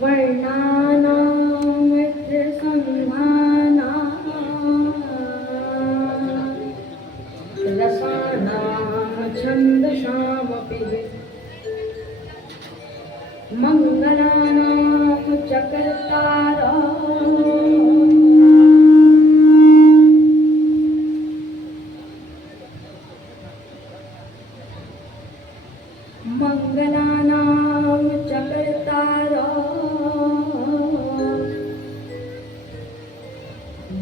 वर्णानां रसानां छन्दसामपि मङ्गलानां च कर्तारा मङ्गलानां च कर्तारा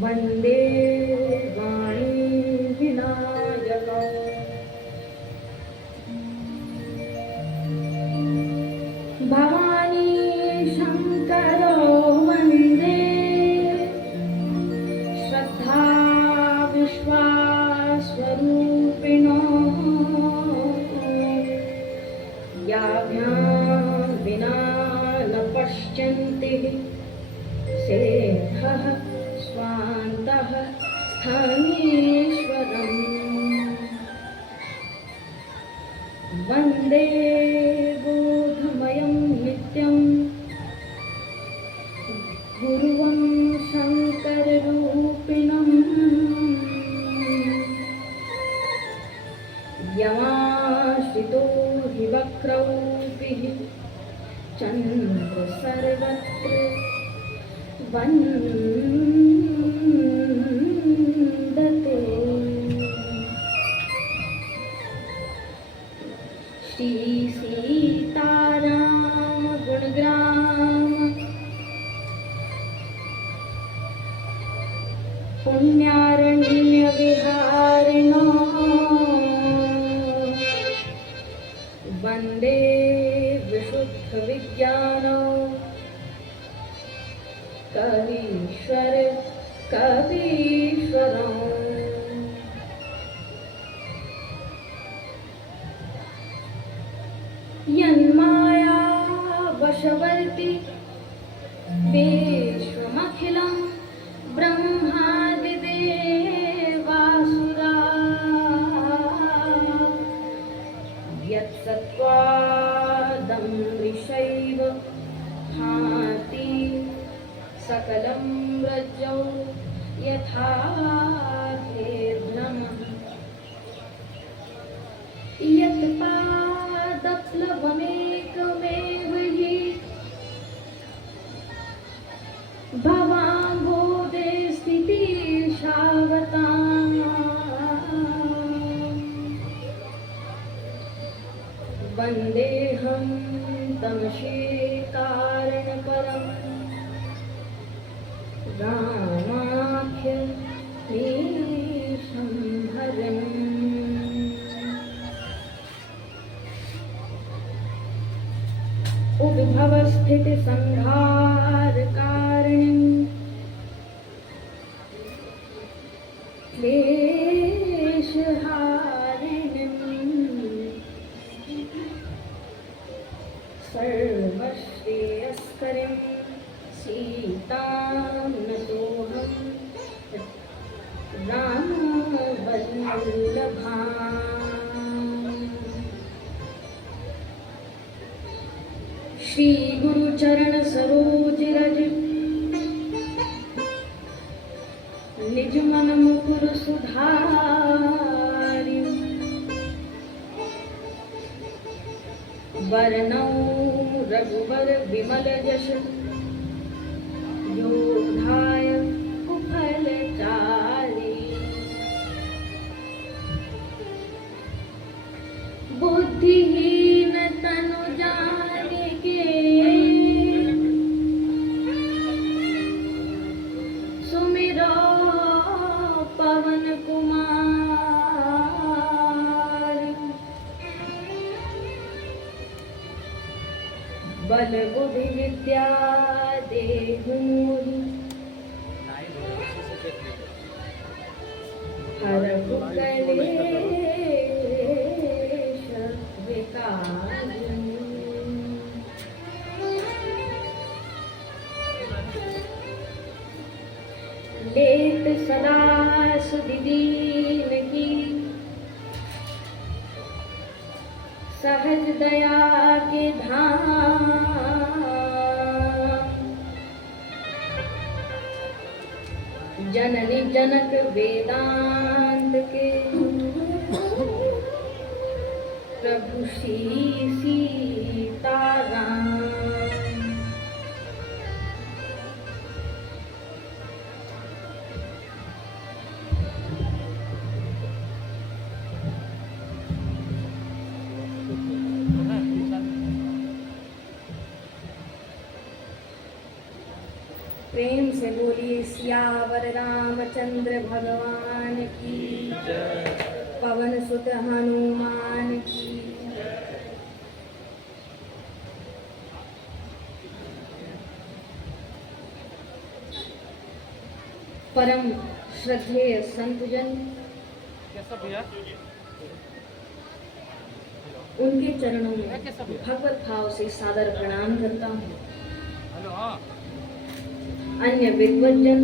वन्दे वाणी विनायक भवानी शङ्करो वन्दे श्रद्धा विश्वास्वरूपिणो याभ्यां विना न पश्यन्ति सेठः स्वान्तः स्थानीश्वरम् वन्दे बोधमयं नित्यं गुरुवं शङ्कररूपिणम् यमाश्रितो हि वक्रौपिः चन्द्र सर्वत्र वन्दते श्री सीताराम गुणग्राम पुण्यारण्य विहारिणो वन्दे विशुद्ध विज्ञानो कवीश्वर कवीश्वरम् यन्माया वशवर्ति विश्वमखिलं ब्रह्मादिदेवासुरा यत्सत्त्वादमृषैव भाति सकलं रज्जौ यथा भ्रमः यत्पादप्लवमेकमेव हि भवाम्भोधे स्थितिर्षावताम् वन्देऽहं तमशीकारणपरम् रामाख्यमीशं हरम् उद्भवस्थितिसंहारकारिणीं क्लेशहारिणीं सर्वश्रेयस्करीं सीतां नतोऽहं रामवल्लभाम् श्री गुरु चरण सरोज रज निज मन मुकुर सुधारि वरनौ रघुवर विमल जश योधाय कुफल चारि बुद्धिहीन तनु जानिके सुमिरो पवन कुमार बल बुद्धि विद्या देहु हरहु कलेश विकार लेत सदा सुदीन की सहज दया के धाम जननी जनक वेदांत के प्रभु श्री सीताराम। प्रेम से बोलिए सियावर रामचंद्र भगवान की जय, पवन सुत हनुमान की। परम श्रद्धेय संतजन, उनके चरणों में भगवत भाव से सादर प्रणाम करता हूँ। अन्य विद्वज्जन,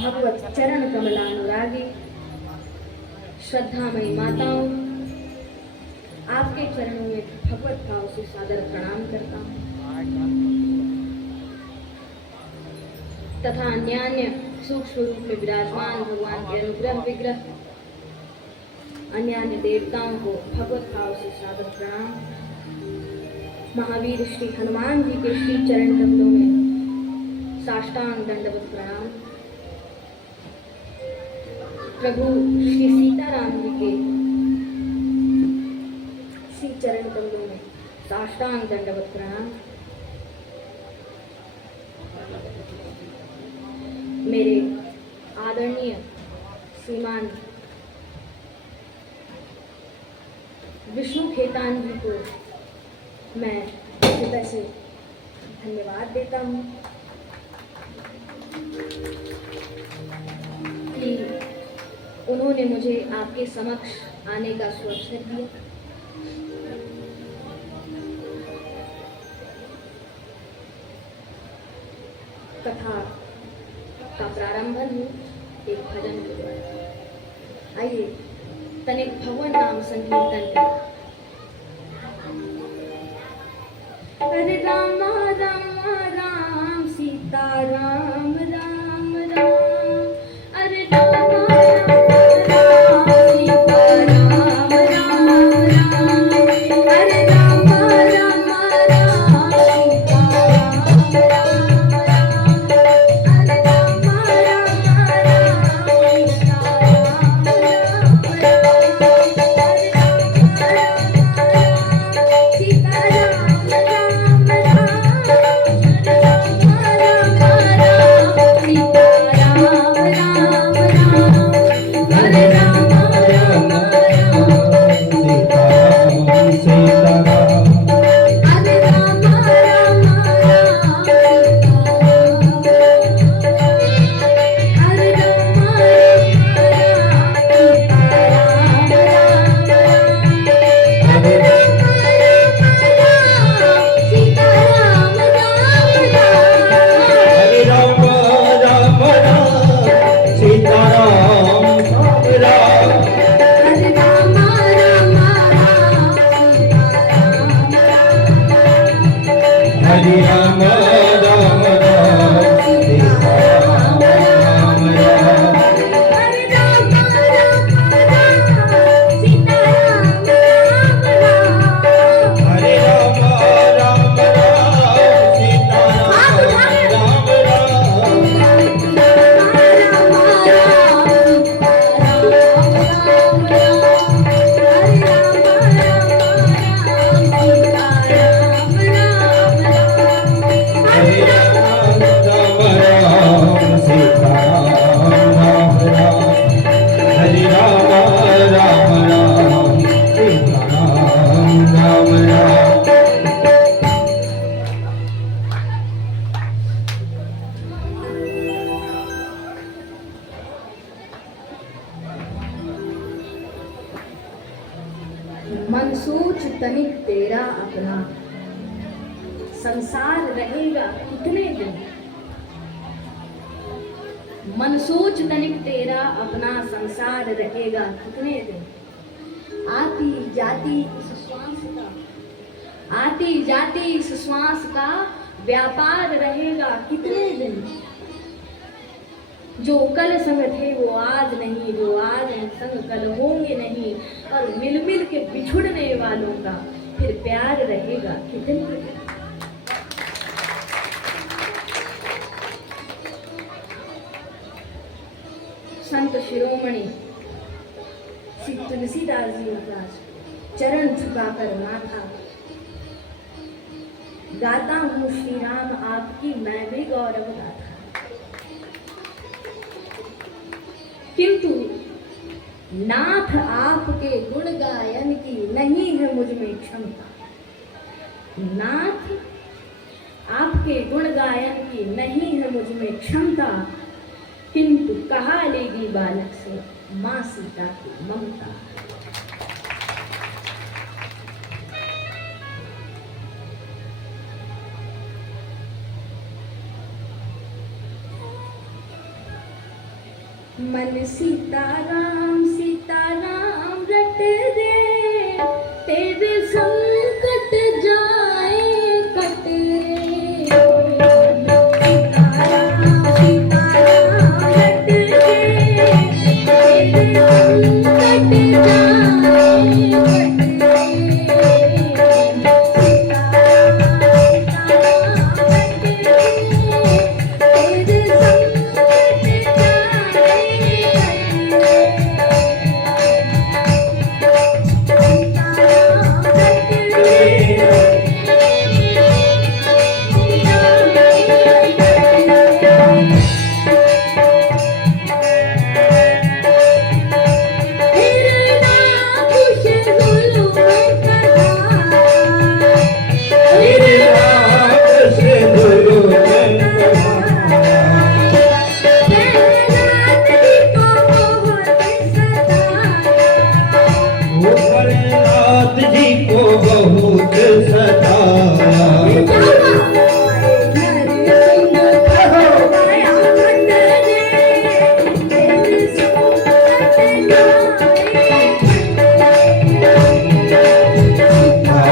भगवत चरण कमलानुरागी, श्रद्धामयी माताओं, आपके चरणों में भगवत भाव से सादर प्रणाम करता हूँ तथा अन्य सूक्ष्म रूप में विराजमान भगवान के अनुग्रह विग्रह, अन्य देवताओं को भगवत भाव से सादर प्रणाम। महावीर श्री हनुमान जी के श्री चरण कमलों में साष्टांग दंडवत प्रणाम। प्रभु श्री सीताराम जी के श्री चरण कमलों में साष्टांग दंडवत प्रणाम। मेरे आदरणीय श्रीमान विष्णु खेतान जी को मैं हृदय से धन्यवाद देता हूँ कि उन्होंने मुझे आपके समक्ष आने का सुअवसर दिया। कथा का प्रारंभन हो एक भजन के द्वारा। आइए तनिक भगवान नाम संकीर्तन करें। हरे राम राम राम सीता राम राम राम, अरे राम राम राम सीता राम राम राम, अरे राम राम राम सीता राम राम राम, अरे राम राम राम सीता राम राम राम, अरे मन सोच तनिक तेरा अपना, संसार रहेगा कितने दिन। मन सोच तनिक तेरा अपना, संसार रहेगा कितने दिन। आती जाती इस श्वास का, आती जाती इस श्वास का व्यापार रहेगा कितने दिन। जो कल संग थे वो आज नहीं, जो आज हैं संग कल होंगे नहीं। और मिल मिल के बिछुड़ने वालों का फिर प्यार रहेगा कितने दिन। संत शिरोमणि श्री तुलसीदास जी महाराज चरण झुकाकर माथा, गाता हूँ श्री राम आपकी मैं भी गौरव गाथा। किंतु नाथ आपके गुण गायन की नहीं है मुझ में क्षमता। नाथ आपके गुण गायन की नहीं है मुझ में क्षमता। किंतु कहा लेगी बालक से माँ सीता की ममता। मन सीताराम सीताराम रट रे, तेरे संकट जाए कट रे।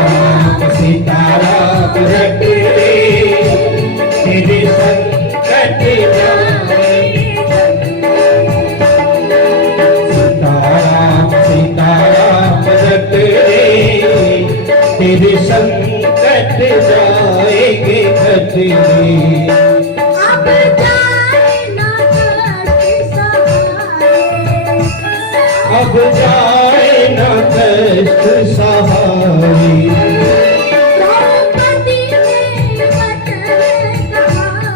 सीताराम सीताराम रट रे, तेरे संकट जाए कट रे। सीताराम सीताराम रट रे, तेरे संकट तेरे संकट जाएंगे कटे। अब जाए ना कष्ट सहाय, अब जाए न कष्ट सहाय। द्रौपदी ने वचन कहाए।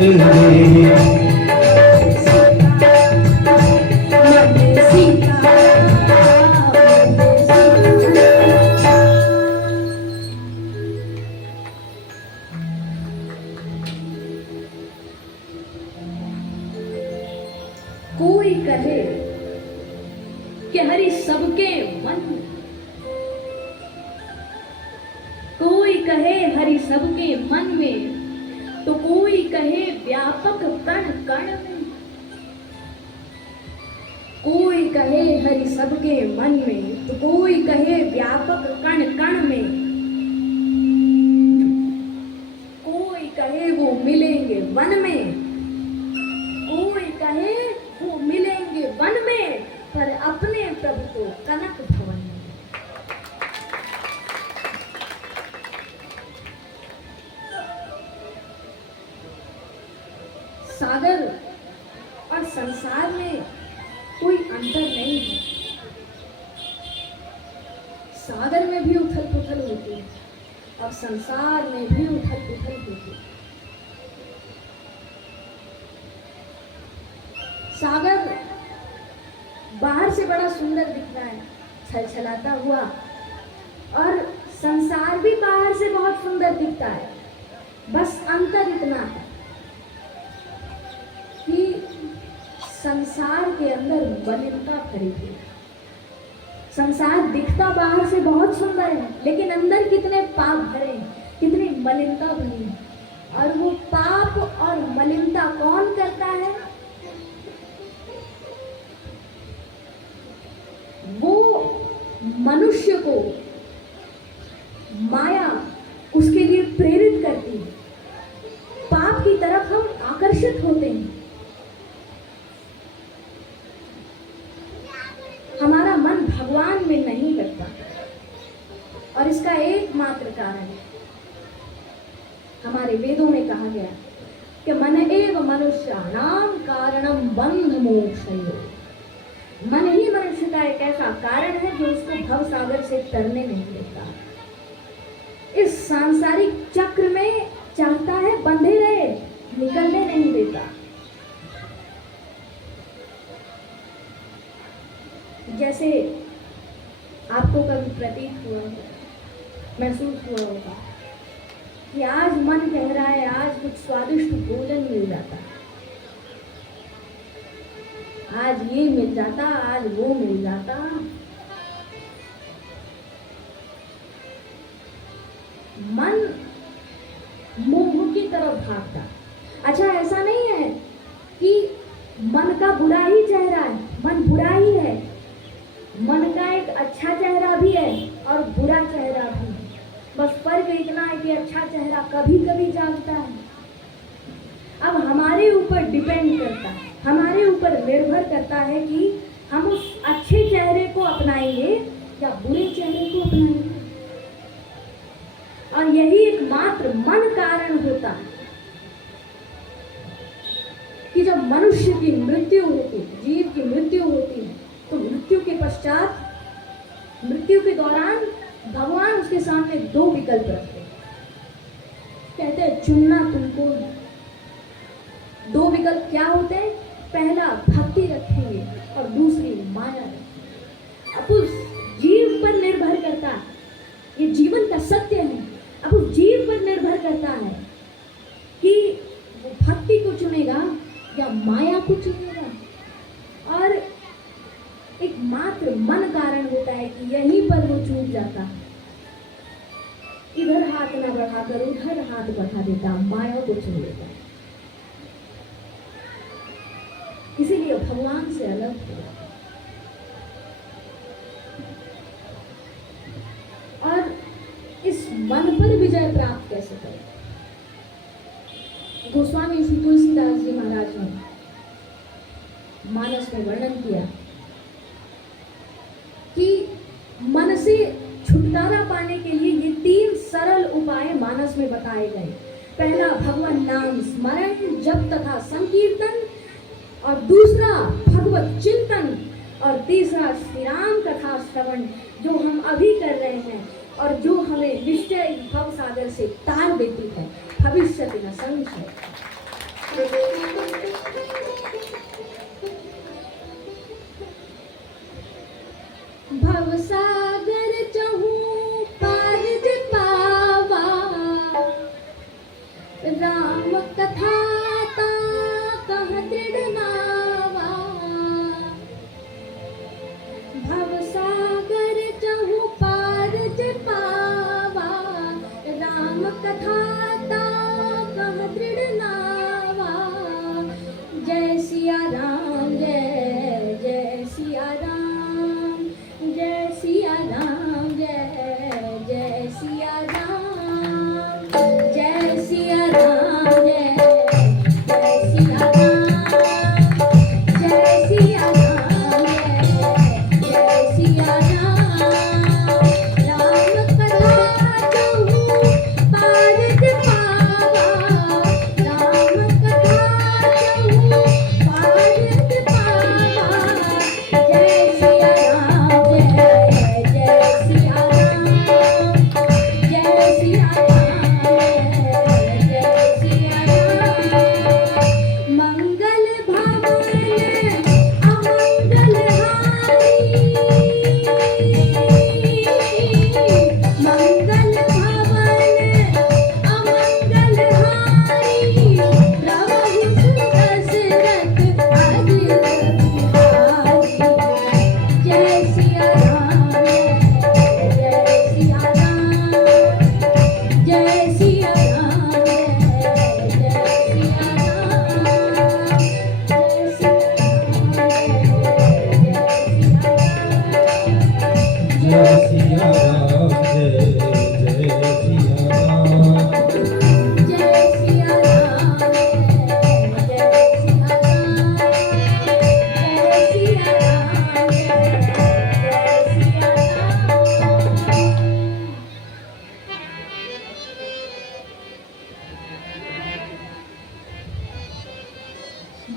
रे। कोई कहे कि हरि सबके मन में, कोई कहे हरि सबके मन में, तो कोई कहे व्यापक कण कण में। कोई कहे हरि सबके मन में, तो कोई कहे व्यापक कण कण में। कोई कहे वो मिलेंगे वन में, कोई कहे वो मिलेंगे वन में, पर अपने प्रभु को कनक भवन में। सागर और संसार में कोई अंतर नहीं है। सागर में भी उथल पुथल होती है और संसार में भी उथल पुथल होती है। सागर बाहर से बड़ा सुंदर दिख रहा है, छलछलाता हुआ, और संसार भी बाहर से बहुत सुंदर दिखता है। बस अंतर इतना है कि संसार के अंदर मलिनता भरी हुई है। संसार दिखता बाहर से बहुत सुंदर है, लेकिन अंदर कितने पाप भरे हैं, कितनी मलिनता भरी है। और वो पाप और मलिनता कौन करता है? वो मनुष्य को माया उसके लिए प्रेरित करती है। पाप की तरफ हम आकर्षित होते हैं। हमारा मन भगवान में नहीं लगता, और इसका एकमात्र कारण है, हमारे वेदों में कहा गया कि मन एव मनुष्याणाम कारणम बंध मोक्षयोः। मन ही मनुष्य का एक ऐसा कारण है जो उसको भव सागर से तरने नहीं देता। इस सांसारिक चक्र में चाहता है बंधे रहे, निकलने नहीं देता। जैसे आपको कभी प्रतीत हुआ होगा, महसूस हुआ होगा कि आज मन कह रहा है आज कुछ स्वादिष्ट भोजन मिल जाता, आज ये मिल जाता, आज वो मिल जाता। मन मोह की तरफ भागता। अच्छा, ऐसा नहीं है कि मन का बुरा ही चेहरा है, मन बुरा ही है। मन का एक अच्छा चेहरा भी है और बुरा चेहरा भी है। बस फर्क इतना है कि अच्छा चेहरा कभी कभी जागता है। अब हमारे ऊपर डिपेंड करता है, हमारे ऊपर निर्भर करता है कि हम उस अच्छे चेहरे को अपनाएंगे या बुरे चेहरे को अपनाएंगे। और यही एकमात्र मन कारण होता है कि जब मनुष्य की मृत्यु होती है, जीव की मृत्यु होती है, तो मृत्यु के पश्चात, मृत्यु के दौरान भगवान उसके सामने दो विकल्प रखते हैं। कहते हैं चुनना तुमको। दो विकल्प क्या होते हैं? पहला भक्ति रखेंगे और दूसरी माया रखेंगे। अब उस जीव पर निर्भर करता है, ये जीवन का सत्य है। अब उस जीव पर निर्भर करता है कि वो भक्ति को चुनेगा या माया को चुनेगा। और एक मात्र मन कारण होता है कि यहीं पर वो चूक जाता है। इधर हाथ ना बढ़ाकर उधर हाथ बढ़ा देता, माया को चुन लेता है। इसीलिए भगवान से अलग हो। और इस मन पर विजय प्राप्त कैसे करें? गोस्वामी श्री तुलसीदास जी महाराज ने मानस में वर्णन किया कि मन से छुटकारा पाने के लिए ये 3 सरल उपाय मानस में बताए गए। पहला भगवान नाम स्मरण जप तथा संकीर्तन, और दूसरा भगवत चिंतन, और तीसरा श्री राम कथा श्रवण, जो हम अभी कर रहे हैं और जो हमें निश्चय भव सागर से तार देती है, भविष्य न संशय। भवसागर चहूँ पार जे पावा, राम कथा ता कह दृढ़ नावा। भवसागर चहूँ पार जे पावा, राम कथा ता कह दृढ़ नावा। जय सिया राम, जय जय सिया राम, जय सिया राम, जय जय सिया राम, जय सिया राम, जय जय सिया राम, जय सिया राम, जय जय सिया राम। राम कथा कहूँ पार जे पावा, राम कथा कहूँ पार जे पावा। जय सिया राम, जय जय सिया राम, जय सिया राम, जय सिया राम। मंगल भवन अमंगल हारी, मंगल भवन अमंगल हारी। प्रभु दशरथ अजित बिहारी। जय सिया राम, जय सिया राम, जय सिया राम, जय सिया राम, जय सिया राम, जय सिया राम, जय जय सिया राम। जय सिया राम, जय सिया राम, जय सिया राम, जय सिया राम।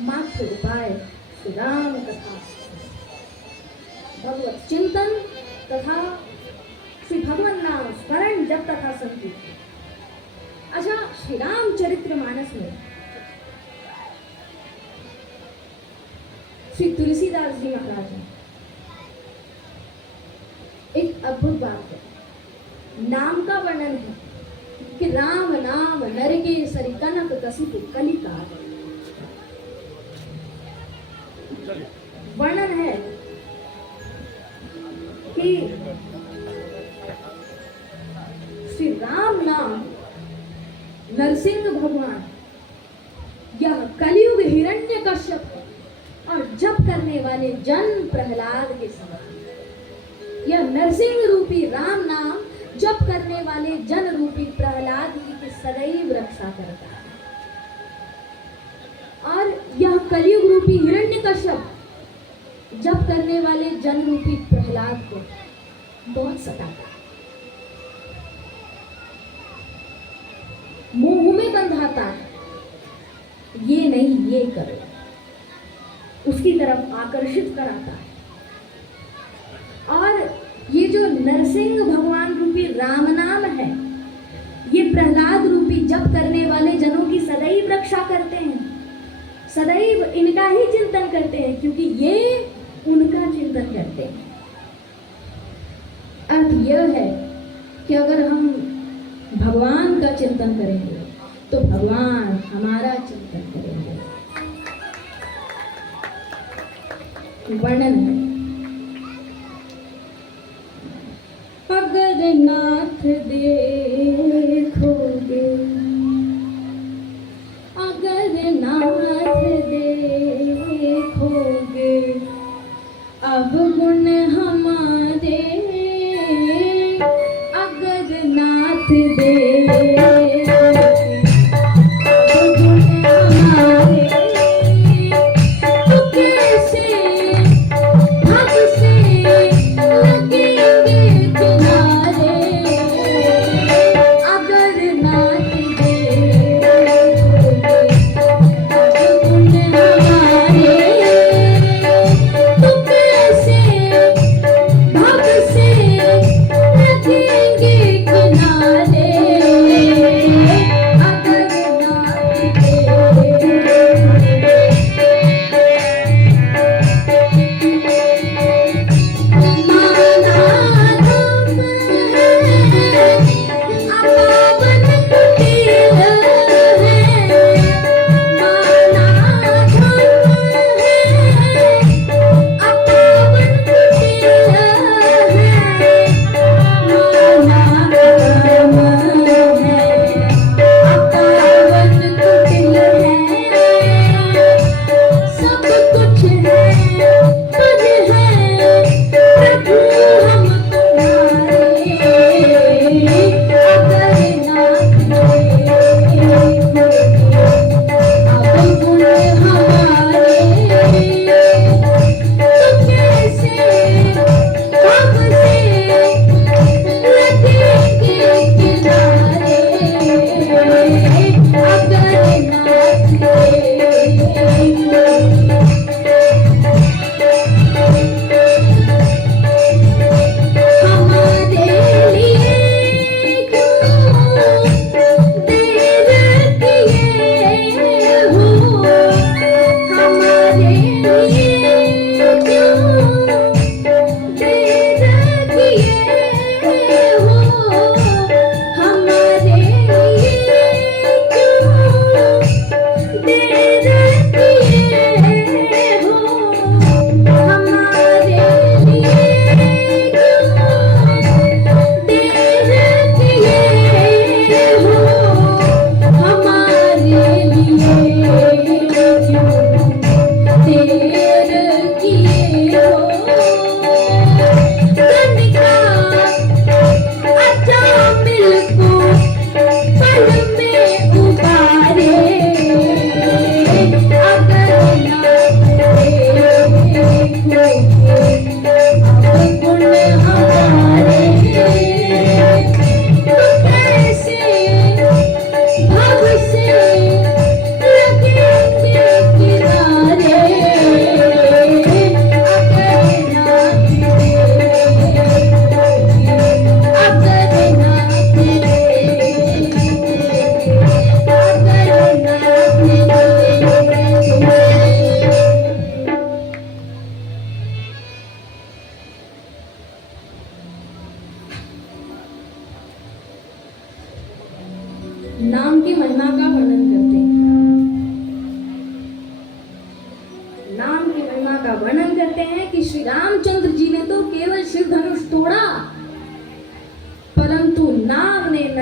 मात्र उपाय श्री राम कथा, भगवत चिंतन तथा श्री भगवान नाम स्मरण जप तथा संकीर्तन। अच्छा, श्री राम चरित्र मानस में श्री तुलसीदास जी महाराज ने एक अद्भुत बात है। नाम का वर्णन है कि राम नाम नर के सरि कनक कसित कलिकाल। वर्णन है कि श्री राम नाम नरसिंह भगवान यह कलयुग हिरण्यकश्यप है और जप करने वाले जन प्रहलाद के समान। यह नरसिंह रूपी राम नाम जप करने वाले जन रूपी प्रहलाद जी की सदैव रक्षा करता है। और यह कलयुग रूपी हिरण्यकश्यप जप करने वाले जन रूपी प्रहलाद को बहुत सताता है, मोह में बंधाता है। ये नहीं, ये करो, उसकी तरफ आकर्षित कराता है। और ये जो नरसिंह भगवान रूपी राम नाम है, ये प्रहलाद रूपी जप करने वाले जनों की सदैव रक्षा करते हैं, सदैव इनका ही चिंतन करते हैं, क्योंकि ये उनका चिंतन करते हैं। अर्थ यह है कि अगर हम भगवान का चिंतन करेंगे तो भगवान हमारा चिंतन करेंगे। वर्णन है, अगर नाथ देखोगे, अगर नाथ देखोगे, अब गुण हमारे, अगर नाथ देखोगे, अब गुण हमारे, तो कैसे भव से लगेंगे किनारे। अगर नाथ देखोगे, अब गुण हमारे, तो कैसे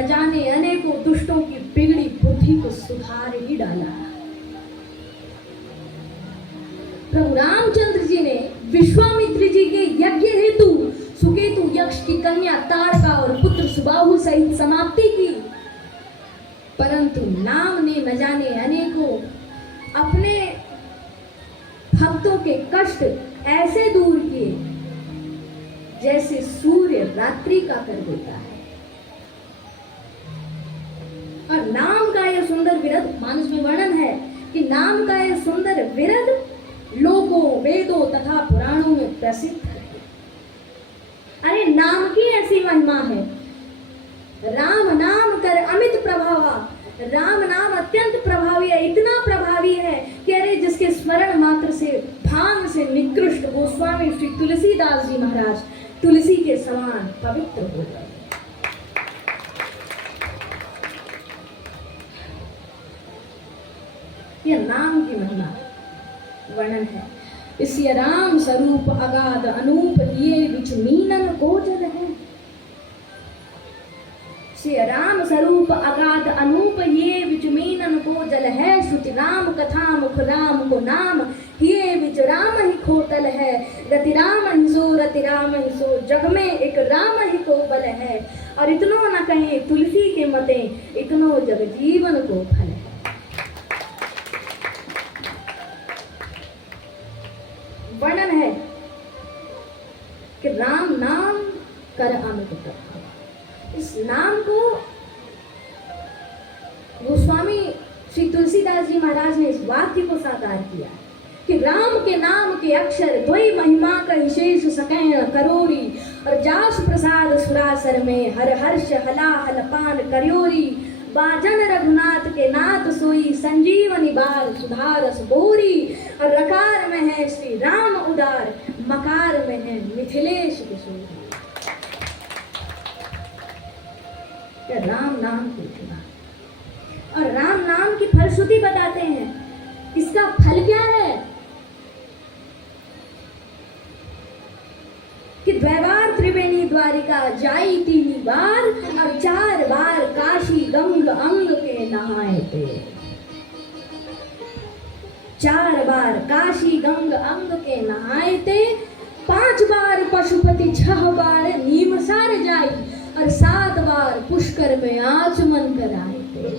न जाने अनेकों दुष्टों की बिगड़ी बुद्धि को सुधार ही डाला। प्रभु रामचंद्र जी ने विश्वामित्र जी के यज्ञ हेतु सुकेतु यक्ष की कन्या तारका और पुत्र सुबाहु सहित समाप्ति की, परंतु नाम ने न जाने अनेकों अपने भक्तों के कष्ट ऐसे दूर किए जैसे सूर्य रात्रि का कर देता है। और नाम का यह सुंदर विरध, मानस में वर्णन है कि नाम का यह सुंदर विरध लोकों, वेदों तथा पुराणों में प्रसिद्ध है। अरे नाम की ऐसी महिमा है, राम नाम कर अमित प्रभावा, राम नाम अत्यंत प्रभावी है, इतना प्रभावी है कि अरे जिसके स्मरण मात्र से भांग से निकृष्ट गोस्वामी श्री तुलसीदास जी महाराज तुलसी के समान पवित्र हो गए। यह नाम की महिमा वर्णन है। इसी राम स्वरूप अगाध अनूप ये विच मीनन गोचर है। श्री राम स्वरूप अगाध अनूप ये विच मीनन को जल है। श्रुति राम कथा मुख राम को नाम ये विच राम ही खोतल है। रति राम ही सो जग में एक राम ही को बल है। और इतनो न कहे तुलसी के मते इतनो जग जीवन को फल है। वर्णन है कि राम नाम कर अमित प्रभाव। इस नाम को गोस्वामी श्री तुलसीदास जी महाराज ने इस वाक्य को साकार किया कि राम के नाम के अक्षर द्वय महिमा का विशेष सकै करोरी। और जास प्रसाद सुरासर में हर हर्ष हला हलपान करियोरी। बाजन रघुनाथ के नाथ सोई संजीवनी बार सुधारस बोरी। और रकार में है श्री राम उदार मकार में है मिथिलेश किशोरी। राम नाम की चुना और राम नाम की फलश्रुति बताते हैं। इसका फल क्या है कि द्वैवार त्रिवेणी द्वारिका जाई 3 बार और 4 बार काशी गंग अंग के नहाए थे। 4 बार काशी गंग अंग के नहाए थे। 5 बार पशुपति 6 बार नीमसार जाई और 7 बार पुष्कर में आचमन कराए थे।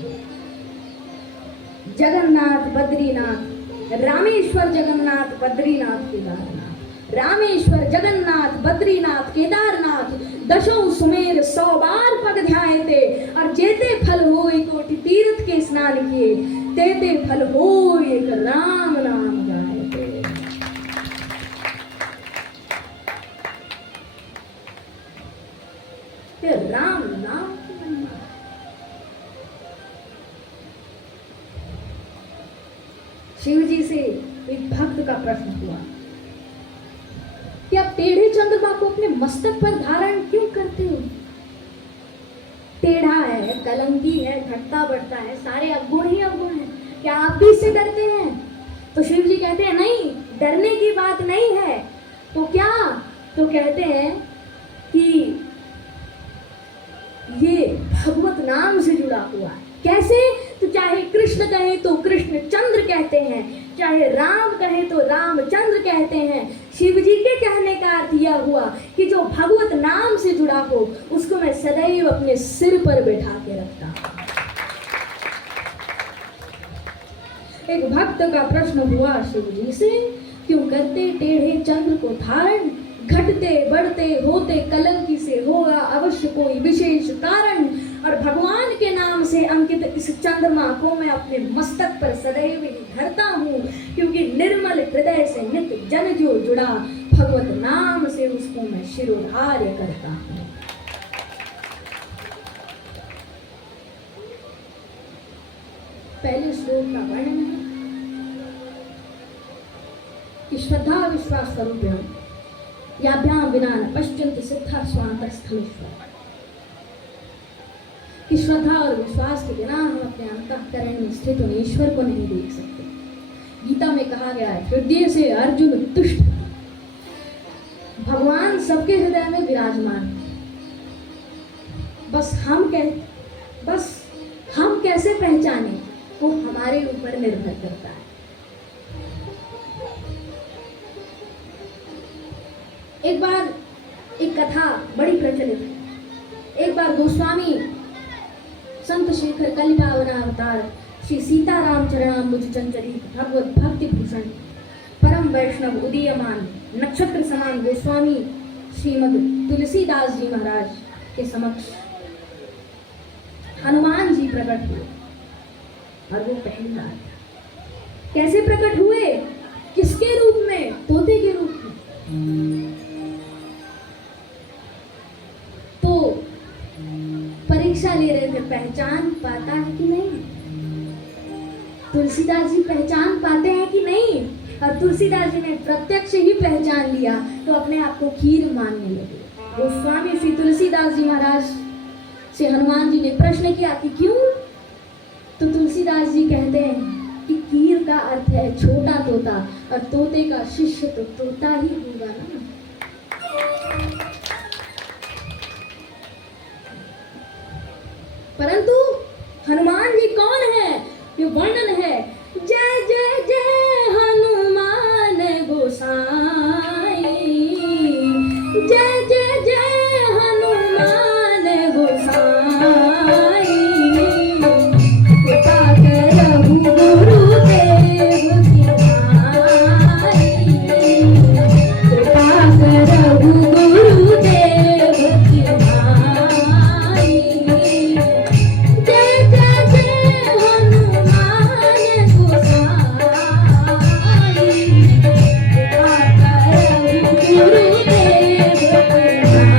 जगन्नाथ बद्रीनाथ रामेश्वर जगन्नाथ बद्रीनाथ केदारनाथ रामेश्वर जगन्नाथ बद्रीनाथ केदारनाथ दशों सुमेर 100 बार पग ध्याए थे। और जेते फल हो कोटि तीर्थ के स्नान किए तेते फल हो एक राम नाम गाए थे। ये राम नाम की महिमा। शिव जी से एक भक्त का प्रश्न हुआ कि आप टेढ़े चंद्रमा को अपने मस्तक पर धारण क्यों करते हो? टेढ़ा है, कलंकी है, घटता बढ़ता है, सारे अवगुण ही अवगुण है, क्या आप भी इससे डरते हैं? तो शिव जी कहते हैं नहीं, डरने की बात नहीं है। तो क्या? तो कहते हैं कि ये भगवत नाम से जुड़ा हुआ है। कैसे? तो चाहे कृष्ण कहे तो कृष्ण चंद्र कहते हैं, चाहे राम कहे तो रामचंद्र कहते हैं। शिव जी के कहने का अर्थ यह हुआ कि जो भगवत नाम से जुड़ा हो उसको मैं सदैव अपने सिर पर बैठा के रखता हूं। एक भक्त का प्रश्न हुआ शिव जी से, क्यों करते टेढ़े चंद्र को धारण? घटते बढ़ते होते कलंकी से होगा अवश्य कोई विशेष कारण। और भगवान के नाम से अंकित इस चंद्रमा को मैं अपने मस्तक पर सदैव ही धरता हूँ, क्योंकि निर्मल हृदय से नित्य जन जो जुड़ा भगवत नाम से उसको मैं शिरोधार्य करता हूँ। पहले श्लोक का वर्णन है कि श्रद्धा विश्वास स्वरूप याभ्याम विना न पश्यन्ति सिद्धा स्वान्तस्थलेश्वर। कि श्रद्धा और विश्वास के बिना हम अपने अंतःकरण में स्थित ईश्वर को नहीं देख सकते। गीता में कहा गया है, हृदय से अर्जुन तुष्ट। भगवान सबके हृदय में विराजमान है, बस बस हम कैसे पहचाने वो हमारे ऊपर निर्भर करता है। एक बार एक कथा बड़ी प्रचलित है। एक बार गोस्वामी संत शेखर कलिपावनावतार श्री सीताराम चरणाम्बुज चंचलित भगवत भक्ति भूषण परम वैष्णव उदीयमान नक्षत्र समान गोस्वामी श्रीमद तुलसीदास जी महाराज के समक्ष हनुमान जी प्रकट हुए। और वो पहली बार कैसे प्रकट हुए, किसके रूप में? तोते के रूप में। तो परीक्षा ले रहे थे, पहचान पाता है कि नहीं, तुलसीदास जी पहचान पाते हैं कि नहीं। और तुलसीदास जी ने प्रत्यक्ष ही पहचान लिया तो अपने आप को खीर मानने लगे। गोस्वामी श्री तुलसीदास जी महाराज से हनुमान जी ने प्रश्न किया कि क्यों? तो तुलसीदास जी कहते हैं कि कीर का अर्थ है छोटा तोता, और तोते का शिष्य तो तोता ही होगा ना। परंतु हनुमान जी कौन है? ये वर्णन है, जय जय जय हनुमान गोसाई, जय जय जय हनुमान गोसाई, कृपा करहु गुरुदेव की भाई, कृपा करहु गुरुदेव की भाई, जय जय जय हनुमान गोसाई, कृपा करहु गुरुदेव की भाई,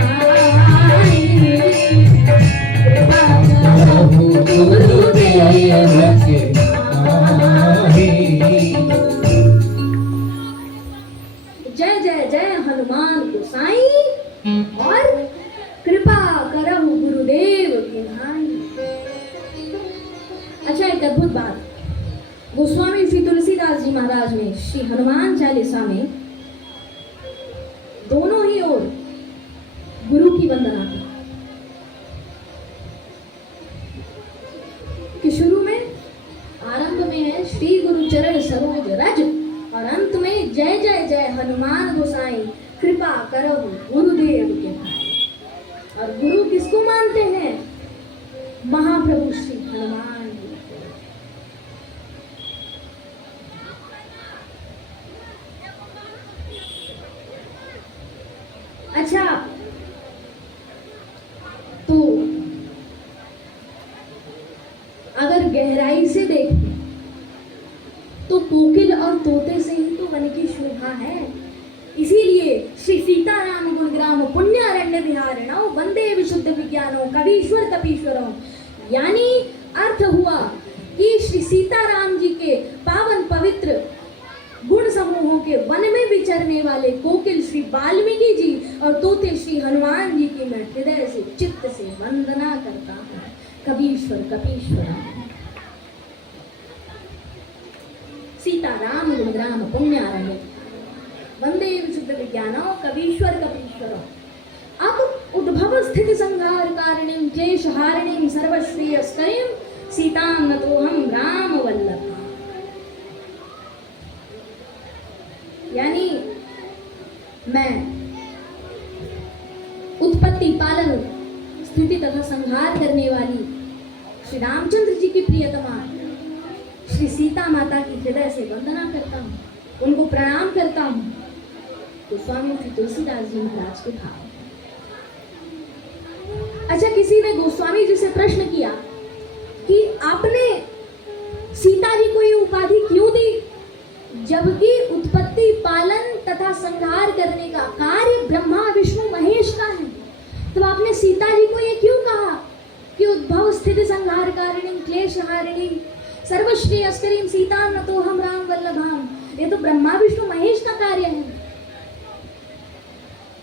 कृपा करहु गुरुदेव की जय जय जय हनुमान गोसाई और कृपा करहु गुरुदेव की भाई। अच्छा, एक अद्भुत बात, गोस्वामी श्री तुलसीदास जी महाराज ने श्री हनुमान चालीसा में दोनों ही ओर गुरु की वंदना की। कि शुरू में आरंभ में है श्री गुरु चरण सरोज रज, और अंत में जय जय जय हनुमान गोसाई कृपा करहु गुरुदेव के भाई। और गुरु किसको मानते हैं? महाप्रभु श्री हनुमान जी को। अच्छा, तो अगर गहराई से देखें तो कोकिल और तोते से ही तो वन की शोभा है। इसीलिए श्री सीताराम गुणग्राम पुण्यारण्य विहारिणो वंदे विशुद्ध विज्ञानो कवीश्वर कपीश्वरों, यानी अर्थ हुआ कि श्री सीताराम जी के पावन पवित्र गुण समूहों के वन में विचरने वाले कोकिल श्री वाल्मीकि जी और तोते श्री हनुमान जी की मैं हृदय से चित्त से वंदना करता हूँ। कवीश्वर कपीश्वर सीताराम गुणग्राम पुण्यारण्य वंदे विशुद्ध विज्ञानो कवीश्वर कपीश्वरों। अब उद्भव स्थिति संहार कारिणीं क्लेश हारिणीं सर्वश्रेयस्करीं सीतां नतोऽहं राम वल्लभ। यानी मैं उत्पत्ति पालन स्थिति तथा संहार करने वाली श्री रामचंद्र जी की प्रियतमा श्री सीता माता की हृदय से वंदना करता हूँ, उनको प्रणाम करता हूँ। तो स्वामी श्री तुलसीदास जी महाराज के भाव। अच्छा, किसी ने गोस्वामी जी से प्रश्न किया कि आपने सीता जी को ये उपाधि क्यों दी, जबकि उत्पत्ति पालन तथा संहार करने का कार्य ब्रह्मा विष्णु महेश का है। तो आपने सीता जी को ये क्यों कहा कि उद्भव स्थिति संहार कारिणी क्लेश हारिणी सर्वश्रेयस्करीं सीतां नतोऽहं राम वल्लभाम, ये तो ब्रह्मा विष्णु महेश का कार्य है।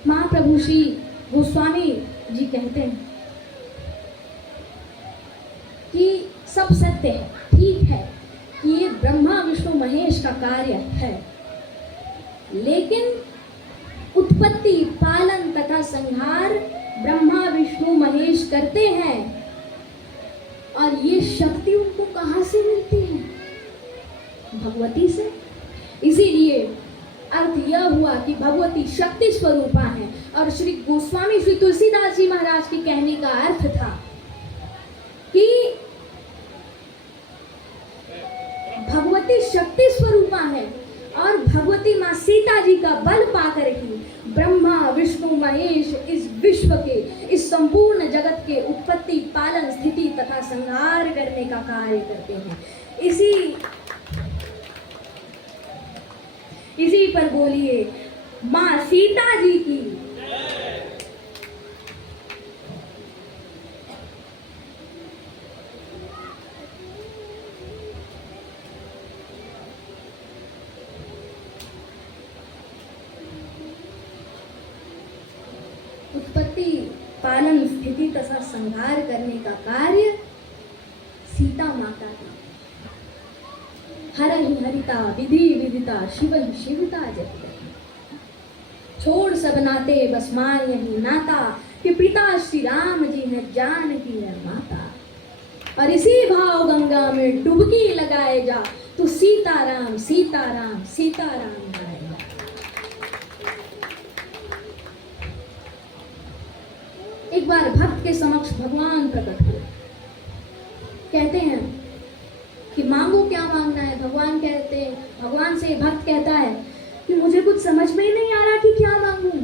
महाप्रभु श्री गोस्वामी जी कहते हैं कि सब सत्य है, ठीक है कि ये ब्रह्मा विष्णु महेश का कार्य है, लेकिन उत्पत्ति पालन तथा संहार ब्रह्मा विष्णु महेश करते हैं, और ये शक्ति उनको कहाँ से मिलती है? भगवती से। इसीलिए अर्थ यह हुआ कि भगवती शक्ति स्वरूपा है। और श्री गोस्वामी श्री तुलसीदास जी महाराज के कहने का अर्थ था कि भगवती शक्ति स्वरूपा है और भगवती माँ सीता जी का बल पाकर ही ब्रह्मा विष्णु महेश इस विश्व के, इस संपूर्ण जगत के उत्पत्ति पालन स्थिति तथा संहार करने का कार्य करते हैं। इसी पर बोलिए माँ सीता जी की। उत्पत्ति पालन स्थिति तथा संहार करने का कार्य सीता माता का। हर ही हरिता विधि विदिता शिव ही शिवता जगत। छोड़ सब नाते बस माँ यही नाता कि पिता श्री राम जी है जानकी है माता। और इसी भाव गंगा में डुबकी लगाए जा तू सीताराम सीताराम सीताराम गाएगा। एक बार भक्त के समक्ष भगवान प्रकट हुए। कहते हैं कि मांगो क्या मांगना है। भगवान से भक्त कहता है कि मुझे कुछ समझ में ही नहीं आ रहा कि क्या मांगूं।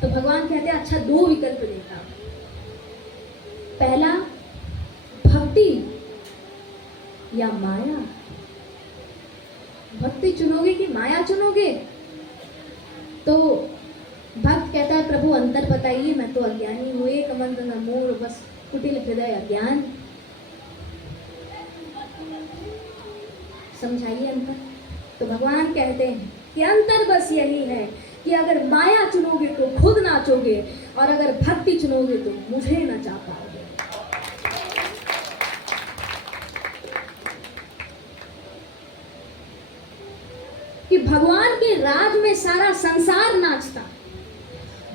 तो भगवान कहते हैं अच्छा 2 विकल्प देता। पहला भक्ति या माया। भक्ति चुनोगे कि माया चुनोगे? तो भक्त कहता है प्रभु अंतर बताइए, मैं तो अज्ञानी हूँ। एक मंत्र न मोर बस कुटिल हृदय अज्ञान। समझाइए अंतर। तो भगवान कहते हैं कि अंतर बस यही है कि अगर माया चुनोगे तो खुद नाचोगे और अगर भक्ति चुनोगे तो मुझे नचा पाओगे। कि भगवान के राज में सारा संसार नाचता,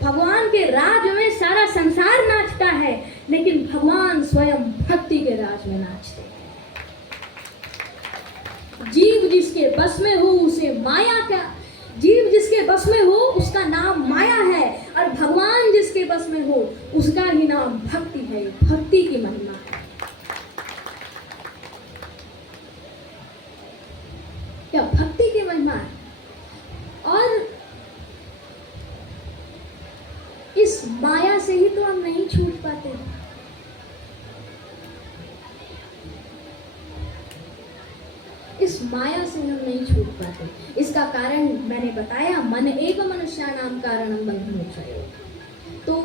भगवान के राज में सारा संसार नाचता है, लेकिन भगवान स्वयं भक्ति के राज में नाचते हैं। जीव जिसके बस में हो उसे माया क्या, जीव जिसके बस में हो उसका नाम माया है और भगवान जिसके बस में हो उसका ही नाम भक्ति है। भक्ति की महिमा है। क्या भक्ति की महिमा है। और इस माया से ही तो हम नहीं छूट पाते। इस माया से हम नहीं छूट पाते। इसका कारण मैंने बताया, मन एव मनुष्याणाम कारणं बन्धमोक्षाय। तो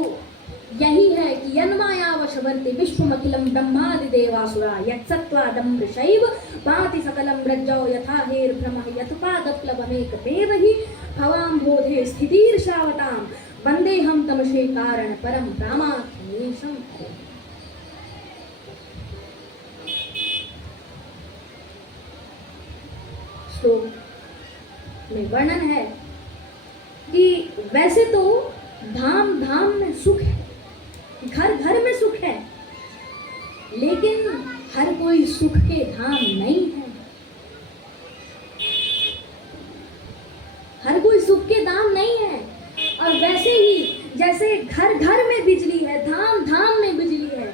यही है कि यन्मायावशवर्ति विश्वमखिलं ब्रह्मादि देवासुरा यत्सत्त्वादं वृषैव भाति सकलं रज्जौ यथा हेर्भ्रमः यत्पादप्लवमेकमेव हि भवाम्बोधे स्थितिर्षावतां वन्देऽहं तमसे कारण परं प्रामाख्यमीशं। श्लोक में वर्णन है कि वैसे तो धाम धाम में सुख है, घर घर में सुख है, लेकिन हर कोई सुख के धाम नहीं है। हर कोई सुख के धाम नहीं है। और वैसे ही जैसे घर घर में बिजली है, धाम धाम में बिजली है,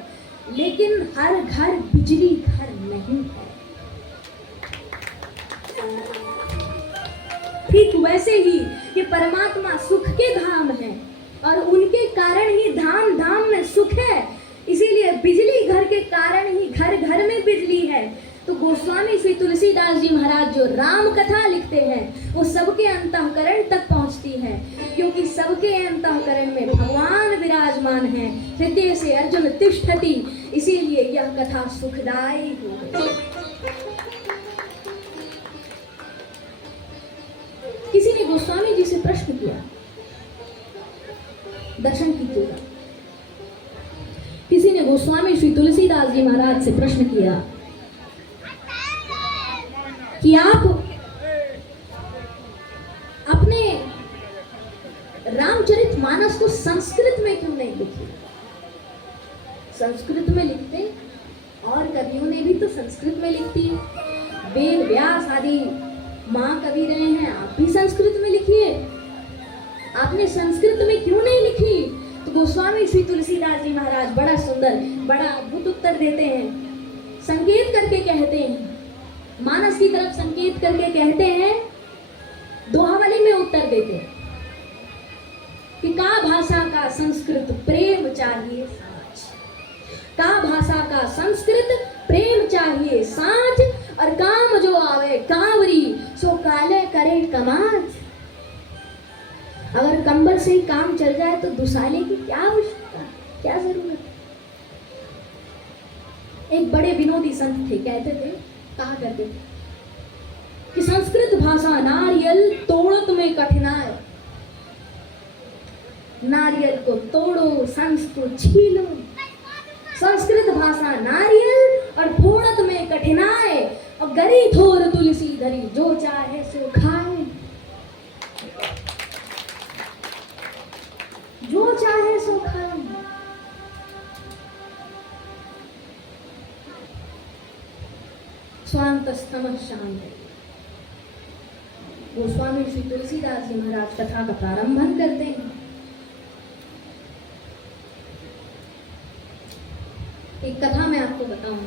लेकिन हर घर बिजली घर नहीं है। ठीक वैसे ही कि परमात्मा सुख के धाम है और उनके कारण ही धाम धाम में सुख है। इसीलिए बिजली घर के कारण ही घर घर में बिजली है। तो गोस्वामी श्री तुलसीदास जी महाराज जो राम कथा लिखते हैं वो सबके अंतःकरण तक पहुंचती है, क्योंकि सबके अंतःकरण में भगवान विराजमान है। हृदय से अर्जुन तिष्ठति, इसीलिए यह कथा सुखदायी हो गई। किसी ने गोस्वामी जी से प्रश्न किया, दर्शन कीजिएगा। किसी ने गोस्वामी श्री तुलसीदास जी महाराज से प्रश्न किया कि आप अपने रामचरितमानस को संस्कृत में क्यों नहीं लिखते? संस्कृत में लिखते और कवियों ने भी तो संस्कृत में लिखती है। वेद व्यास आदि महाकवि रहे हैं, आप भी संस्कृत में लिखिए। आपने संस्कृत में क्यों नहीं लिखी? तो गोस्वामी श्री तुलसीदास जी महाराज बड़ा सुंदर, बड़ा अद्भुत उत्तर देते हैं। संकेत करके कहते हैं, मानस की तरफ संकेत करके कहते हैं, दोहावली में उत्तर देते हैं कि का भाषा का संस्कृत प्रेम चाहिए साँझ, का भाषा का संस्कृत प्रेम चाहिए साँझ, और काम जो आवे कांवरी सो काले करे कमाज। अगर कंबल से ही काम चल जाए तो दुसाले की क्या आवश्यकता, क्या जरूरत? एक बड़े विनोदी संत थे, कहते थे, कहा करते थे कि संस्कृत भाषा नारियल तोड़त में कठिनाई, नारियल को तोड़ो संस को छीलो। संस्कृत भाषा नारियल और फोड़त में कठिनाई, और गरी थोर तुलसी धरी जो चाहे सो खाए, जो चाहे सो खाए। स्वांतस्तमः शांति। गोस्वामी श्री तुलसीदास जी महाराज कथा का प्रारंभन करते हैं। एक कथा मैं आपको बताऊं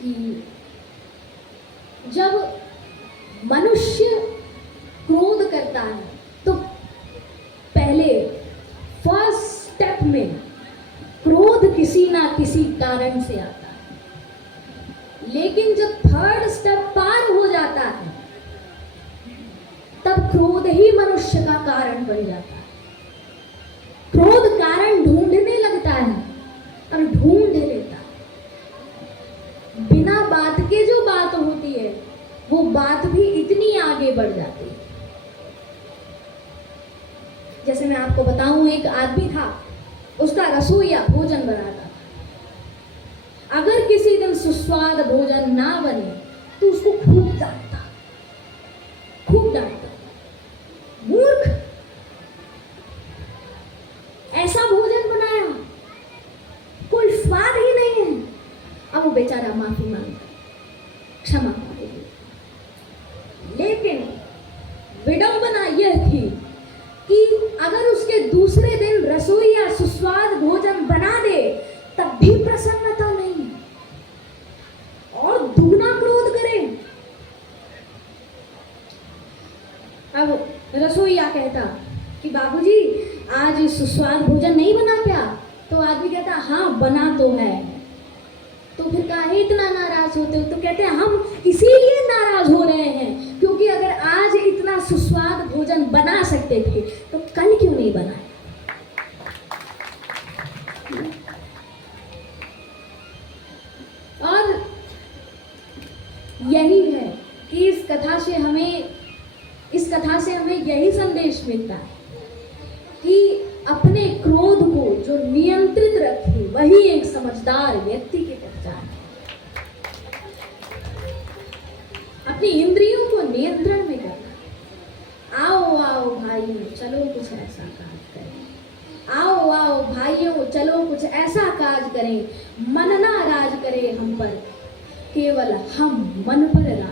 कि जब मनुष्य क्रोध करता है तो पहले फर्स्ट स्टेप में क्रोध किसी ना किसी कारण से आता है, लेकिन जब थर्ड स्टेप पार हो जाता है तब क्रोध ही मनुष्य का कारण बन जाता है। क्रोध कारण ढूंढने लगता है और ढूंढ लेता है। बिना बात के जो बात होती है वो बात भी इतनी आगे बढ़ जाती है। जैसे मैं आपको बताऊं, एक आदमी था, उसका रसोईया भोजन बनाता था। अगर किसी दिन सुस्वाद भोजन ना बने तो उसको खूब डांटता, खूब डांटता, मूर्ख, ऐसा भोजन बनाया, कोई स्वाद ही नहीं है। अब वो बेचारा माफी मांगता, क्षमा मांगेगा, लेकिन विडंबना यह थी कि अगर उसके दूसरे दिन रसोईया सुस्वाद भोजन बना दे तब भी प्रसन्नता नहीं और दुगना क्रोध करे। अब रसोईया कहता कि बाबूजी आज सुस्वाद भोजन नहीं बना क्या? तो आदमी कहता हाँ बना तो है। तो फिर काहे इतना नाराज होते हो? तो कहते हैं हम इसीलिए नाराज हो रहे हैं क्योंकि अगर आज इतना सुस्वाद भोजन बना सकते थे तो कल क्यों नहीं बनाया? और यही है कि इस कथा से हमें यही संदेश मिलता है कि अपने क्रोध को जो नियंत्रित रखे वही एक समझदार व्यक्ति की पहचान है। अपनी इंद्रियों को नियंत्रण में करना। आओ आओ भाइयों चलो कुछ ऐसा काज करें, आओ आओ भाइयों चलो कुछ ऐसा काज करें, मन ना राज करे हम पर, केवल हम मन पर राज करें।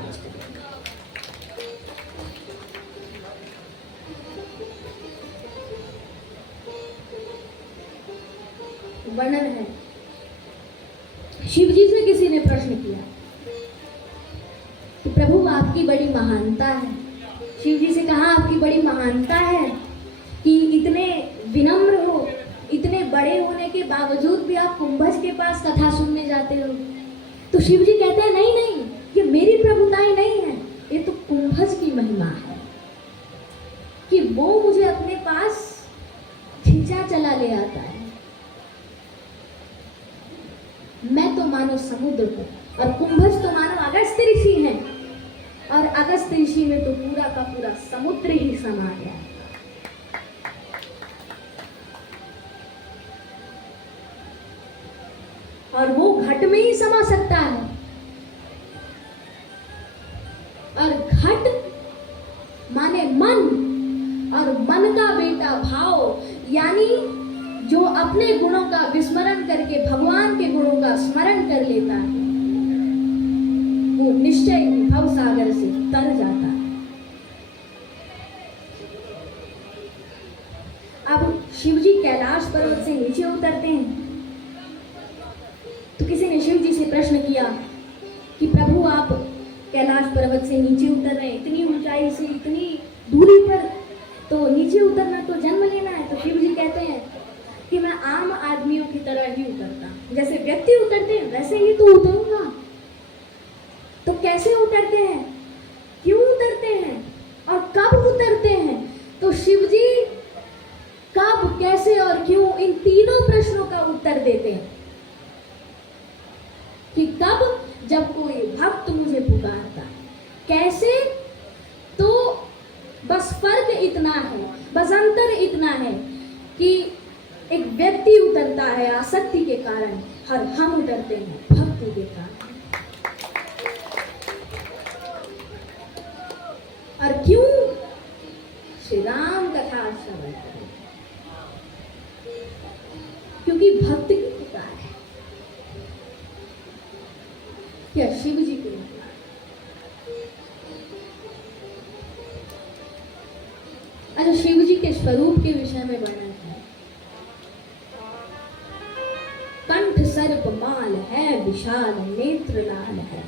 वर्णन है, शिव जी से किसी ने प्रश्न किया कि प्रभु आपकी बड़ी महानता है। शिव जी से कहा आपकी बड़ी महानता है कि इतने विनम्र हो, इतने बड़े होने के बावजूद भी आप कुंभज के पास कथा सुनने जाते हो। तो शिव जी कहते हैं नहीं नहीं, ये मेरी प्रभुताई नहीं है, ये तो कुंभज की महिमा है कि वो मुझे अपने पास खींचा चला ले आता है। मैं तो मानो समुद्र को और कुंभज तो मानो अगस्त्य ऋषि हैं, और अगस्त्य ऋषि में तो पूरा का पूरा समुद्र ही समा गया है। और वो घट में ही समा सकता है। और घट माने मन, और मन का बेटा भाव, यानी जो अपने गुणों का विस्मरण करके भगवान के गुणों का स्मरण कर लेता है, वो निश्चय ही भव सागर से तर जाता है। अब शिव जी कैलाश पर्वत से नीचे उतरते हैं, तो किसी ने शिव जी से प्रश्न किया कि प्रभु आप कैलाश पर्वत से नीचे उतर रहे हैं, इतनी ऊंचाई से, इतनी दूरी पर, तो नीचे उतरना तो जन्म लेना है। तो शिव जी कहते हैं कि मैं आम आदमियों की तरह ही उतरता, जैसे व्यक्ति उतरते हैं वैसे ही तो उतरूंगा। तो कैसे उतरते हैं, क्यों उतरते हैं और कब उतरते हैं? तो शिव जी कब, कैसे और क्यों, इन तीनों प्रश्नों का उत्तर देते हैं। कि कब, जब कोई भक्त मुझे पुकारता। कैसे, तो बस फर्क इतना है, बस अंतर इतना है कि एक व्यक्ति उतरता है आसक्ति के कारण और हम उतरते हैं भक्ति के कारण। और क्यों? श्री राम कथा श्रवण करें, क्योंकि भक्त की पुकार है, क्या शिव जी की पुकार। अच्छा, शिव जी के स्वरूप के विषय में वर्णन है। कंठ सर्प माल है, विशाल नेत्र लाल है,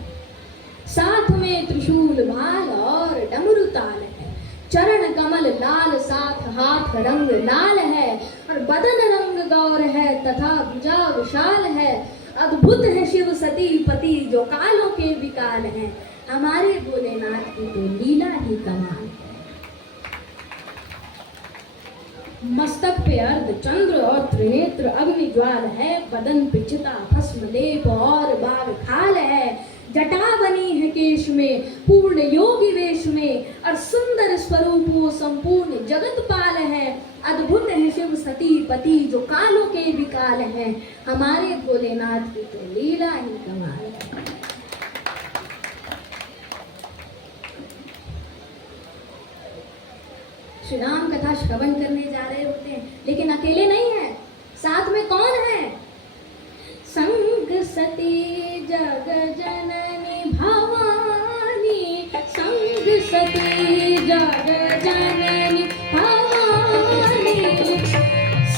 साथ में त्रिशूल भाल और डमरू ताल है, चरण कमल लाल, साथ हाथ रंग लाल है, और बदन रंग गौर है तथा भुजा विशाल है। अद्भुत है शिव सती पति जो कालों के विकाल हैं, हमारे भोलेनाथ की तो लीला ही कमाल है। मस्तक पे अर्ध चंद्र और त्रिनेत्र अग्नि ज्वाल है, बदन पे चिता भस्म लेप और बाग खाल है, जटा बनी है केश में पूर्ण योगी वेश में, और सुंदर स्वरूप वो संपूर्ण जगत पाल है। अद्भुत है शिव सती पति जो कालों के विकाल हैं, हमारे भोलेनाथ की तो लीला ही कमाल है। श्री राम कथा श्रवण करने जा रहे होते हैं, लेकिन अकेले नहीं है, साथ में कौन है? संग सती जग जननी भवानी, संग सती जग जननी भवानी,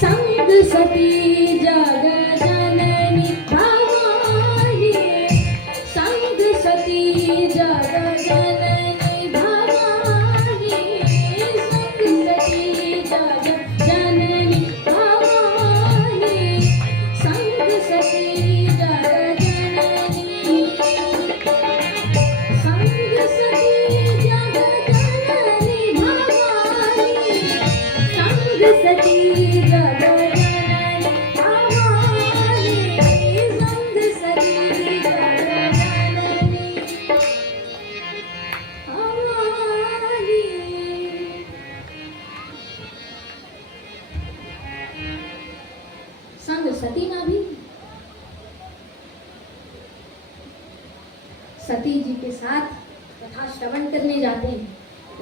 संग सती जग जननी भवानी, संग सती जग जननी भवानी, संग सती जग जननी भवानी, संग सती जग जननी, संग सती जग जननी भवानी, संग सती जग जननी भवानी, संग सती जग जननी भवानी। संग सती ना भी सती जी के साथ कथा श्रवण करने जाते हैं,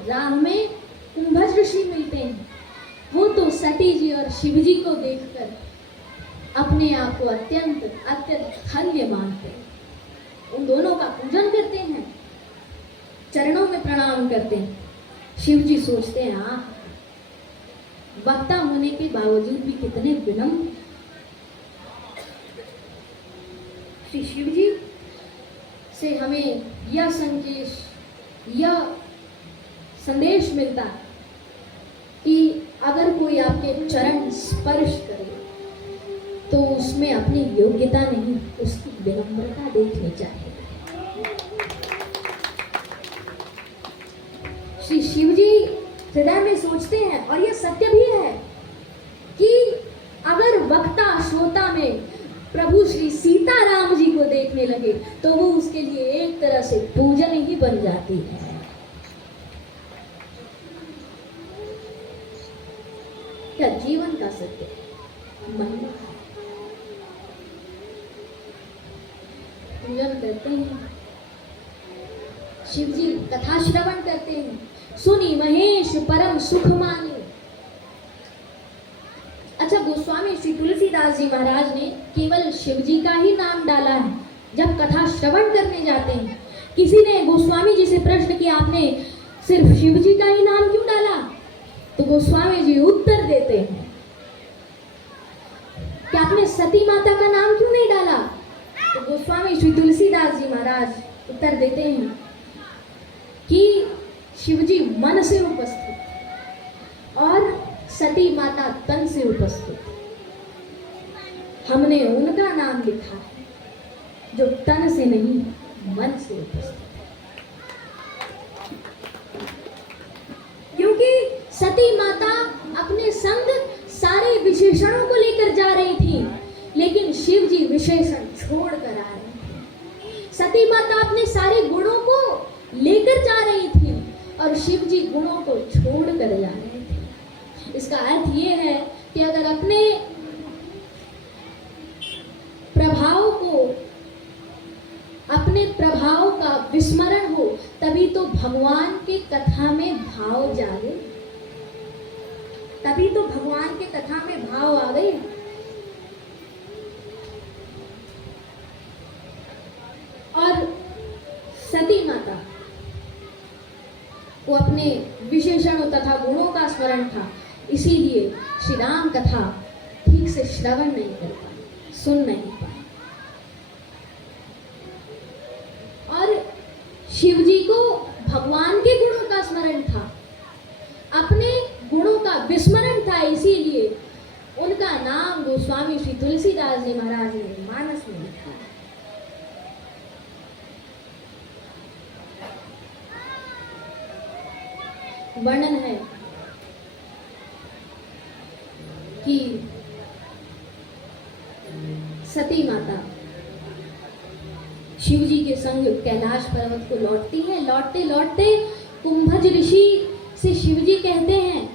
राह में कुंभज ऋषि मिलते हैं। वो तो सती जी और शिव जी को देखकर अपने आप को अत्यंत अत्यंत धन्य मानते हैं, उन दोनों का पूजन करते हैं, चरणों में प्रणाम करते हैं। शिव जी सोचते हैं, हाँ, वक्ता होने के बावजूद भी कितने विनम्र। श्री शिव जी से हमें यह संदेश, यह संदेश मिलता है कि अगर कोई आपके चरण स्पर्श करे तो उसमें अपनी योग्यता नहीं, उसकी विनम्रता देखनी चाहिए। श्री शिव जी हृदय में सोचते हैं, और यह सत्य भी है कि अगर वक्ता श्रोता में प्रभु श्री सीताराम जी को देखने लगे तो वो उसके लिए एक तरह से पूजन ही बन जाती है। क्या जीवन का सत्य महिमा है। पूजन करते हैं, शिव जी कथा श्रवण करते हैं, सुनी महेश परम सुख माने। अच्छा, गोस्वामी श्री तुलसीदास जी महाराज ने केवल शिव जी का ही नाम डाला है जब कथा श्रवण करने जाते हैं। किसी ने गोस्वामी जी से प्रश्न किया, आपने सिर्फ शिव जी का ही नाम क्यों डाला? तो गोस्वामी जी उत्तर देते हैं कि आपने सती माता का नाम क्यों नहीं डाला? तो गोस्वामी श्री तुलसीदास जी महाराज उत्तर देते हैं कि शिवजी मन से उपस्थित और सती माता तन से उपस्थित। हमने उनका नाम लिखा है जो तन से नहीं मन से उपस्थित है। क्योंकि सती माता अपने संग सारे विशेषणों को लेकर जा रही थी, लेकिन शिव जी विशेषण छोड़ कर आ रहे थे। सती माता अपने सारे गुणों को लेकर जा रही थी और शिव जी गुणों को छोड़ कर जा रहे थे। इसका अर्थ ये है कि अगर अपने प्रभाव का विस्मरण हो तभी तो भगवान के कथा में भाव जागे, तभी तो भगवान के कथा में भाव आवे। और सती माता को अपने विशेषणों तथा गुणों का स्मरण था, इसीलिए श्री राम कथा ठीक से श्रवण नहीं कर पाए, सुन नहीं पाए। और शिव जी को भगवान के गुणों का स्मरण था, अपने गुणों का विस्मरण था, इसीलिए उनका नाम गोस्वामी श्री तुलसीदास जी महाराज ने मानस में लिखा है। वर्णन है कि सती माता शिव जी के संग कैलाश पर्वत को लौटती हैं। लौटते लौटते कुंभज ऋषि से शिव जी कहते हैं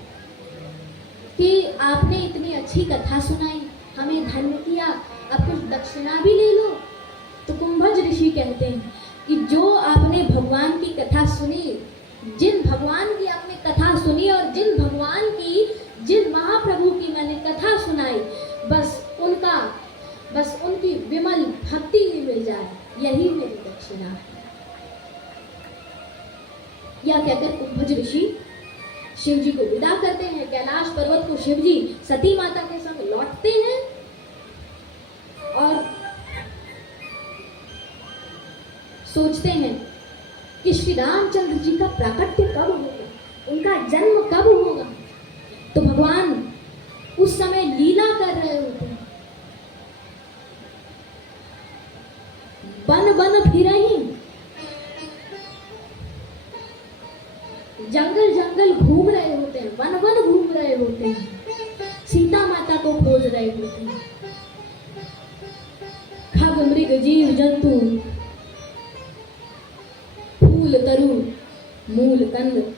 कि आपने इतनी अच्छी कथा सुनाई, हमें धन्य किया, अब कुछ दक्षिणा भी ले लो। तो कुंभज ऋषि कहते हैं कि जो आपने भगवान की कथा सुनी, जिन भगवान की आपने कथा सुनी और जिन महाप्रभु की मैंने कथा सुनाई, बस उनकी विमल भक्ति ही मिल जाए, यही मेरी दक्षिणा है। यह कहकर कुंभज ऋषि शिव जी को विदा करते हैं। कैलाश पर्वत को शिव जी सती माता के संग लौटते हैं और सोचते हैं कि श्री रामचंद्र जी का प्राकट्य कब होगा, उनका जन्म कब होगा। तो भगवान उस समय लीला कर रहे होते हैं, बन बन फिरहीं, जंगल जंगल घूम रहे होते हैं, वन वन घूम रहे होते हैं, सीता माता को खोज रहे होते हैं। खग मृग जीव जंतु, फूल तरु मूल कंद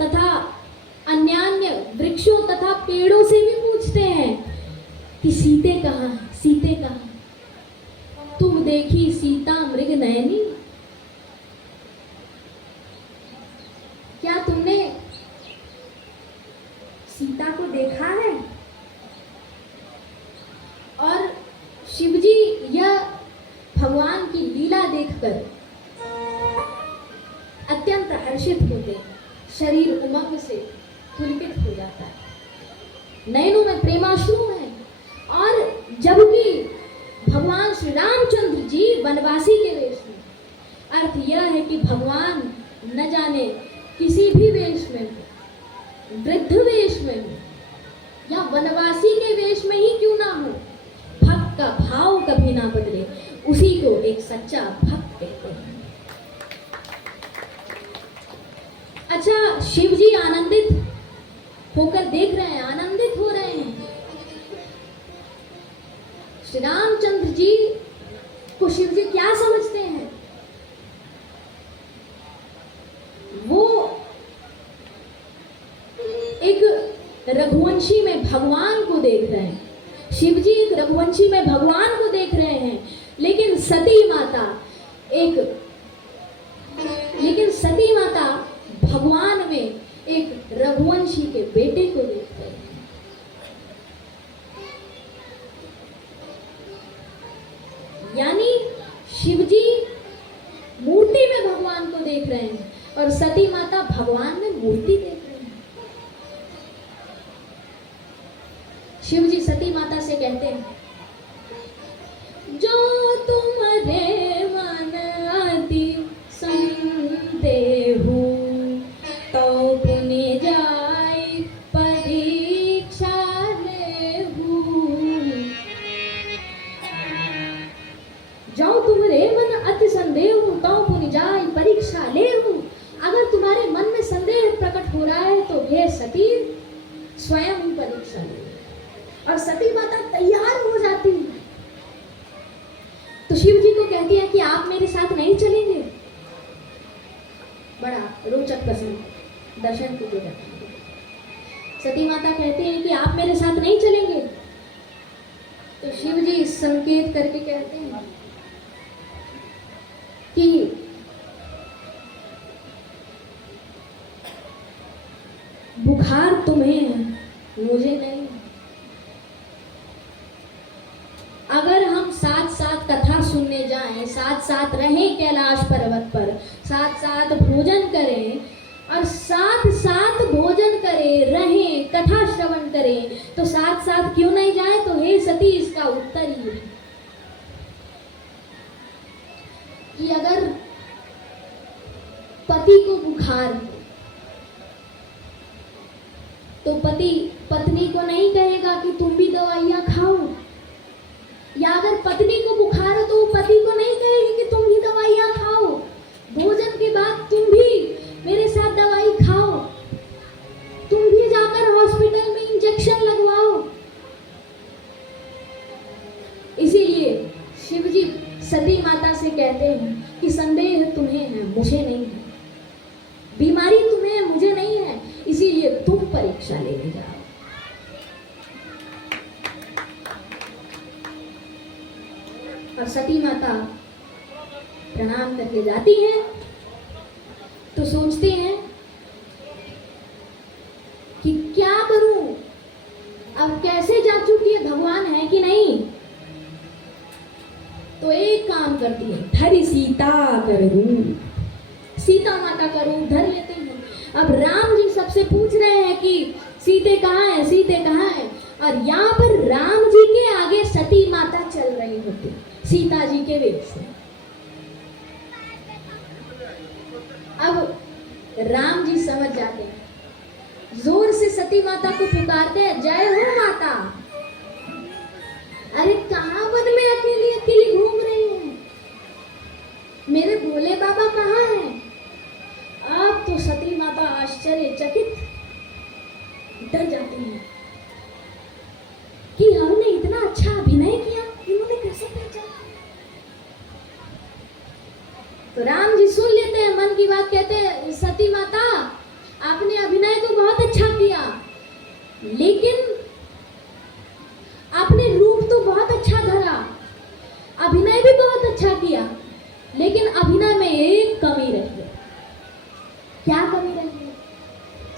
तथा अन्यान्य वृक्षों तथा पेड़ों से भी पूछते हैं कि सीते कहाँ है, सीते कहाँ है? तुम देखी सीता मृग नयनी, क्या तुमने सीता को देखा है? और शिवजी यह भगवान की लीला देखकर अत्यंत हर्षित होते हैं, शरीर उमंग से पुलकित हो जाता है, नयनों में प्रेमाश्रु है। और जबकि भगवान श्री रामचंद्र जी वनवासी के वेश में, अर्थ यह है कि भगवान न जाने किसी भी वेश में, वृद्ध वेश में हो या वनवासी के वेश में ही क्यों ना हो, भक्त का भाव कभी ना बदले, उसी को एक सच्चा भक्त कहते हैं। अच्छा, शिव जी आनंदित होकर देख रहे हैं, आनंदित हो रहे हैं। श्री रामचंद्र जी को शिव जी क्या समझते हैं? वो एक रघुवंशी में भगवान को देख रहे हैं, शिव जी एक रघुवंशी में भगवान को देख रहे हैं, लेकिन सती माता भगवान में एक रघुवंशी के बेटे को देख रहे हैं। और सती माता भगवान में मूर्ति देख रही है। शिव जी सती माता से कहते हैं, जो तुम्हारे मन अति संदेहु तो पुनि जाय परीक्षा लेहु। जो तुम्हारे मन अति संदेहु तो पुनि जाय परीक्षा लेहु। अगर तुम्हारे मन में संदेह प्रकट हो रहा है तो हे सती स्वयं ही परीक्षा ले। और सती माता तैयार हो जाती है तो शिव जी को कहती है कि आप मेरे साथ नहीं चलेंगे। बड़ा रोचक प्रसंग दर्शन को जाता है। सती माता कहती है कि आप मेरे साथ नहीं चलेंगे। तो शिव जी संकेत करके कहते हैं कि बुखार तुम्हें है, मुझे नहीं। अगर हम साथ साथ कथा सुनने जाएं, साथ साथ रहें कैलाश पर्वत पर, साथ साथ भोजन करें और साथ साथ भोजन करें, रहें, कथा श्रवण करें, तो साथ साथ क्यों नहीं जाएं? तो हे सती इसका उत्तर ही है कि अगर पति को बुखार हो तो पति पत्नी को नहीं कहेगा कि तुम भी दवाइयाँ खाओ, या अगर पत्नी को बुखार हो तो वो पति को नहीं कहेगी कि तुम भी दवाइयाँ खाओ, भोजन के बाद तुम भी मेरे साथ दवाई खाओ, तुम भी जाकर हॉस्पिटल में इंजेक्शन लगवाओ। इसीलिए शिव जी सती माता से कहते हैं कि संदेह तुम्हें है, मुझे नहीं है, बीमारी तुम्हें है, मुझे नहीं है, इसीलिए तुम परीक्षा लेने जाओ। और सती माता प्रणाम करके जाती हैं तो सोचते हैं कि क्या करूं, अब कैसे जांचूं कि ये भगवान है कि नहीं। तो एक काम करती है, धरी सीता करूं, सीता माता का रूप धर लेते हैं। अब राम जी सबसे पूछ रहे हैं कि सीते कहाँ है, सीते कहाँ है, और यहाँ पर राम जी के आगे सती माता चल रही होती सीता जी के वेश से। अब राम जी समझ जाते हैं, जोर से सती माता को पुकारते हैं, जय हो माता। अरे कहाँ वन में अकेली अकेली घूम रही है, मेरे भोले बाबा कहाँ हैं? अब तो सती माता आश्चर्यचकित डर जाती है कि हमने इतना अच्छा अभिनय किया, इन्होंने कैसे पहचाना। तो राम जी सुन लेते हैं मन की बात, कहते हैं सती माता आपने अभिनय तो बहुत अच्छा किया, लेकिन आपने रूप तो बहुत अच्छा धरा, अभिनय भी बहुत अच्छा किया, लेकिन अभिनय में एक कमी रह गई। क्या कमी रह गई?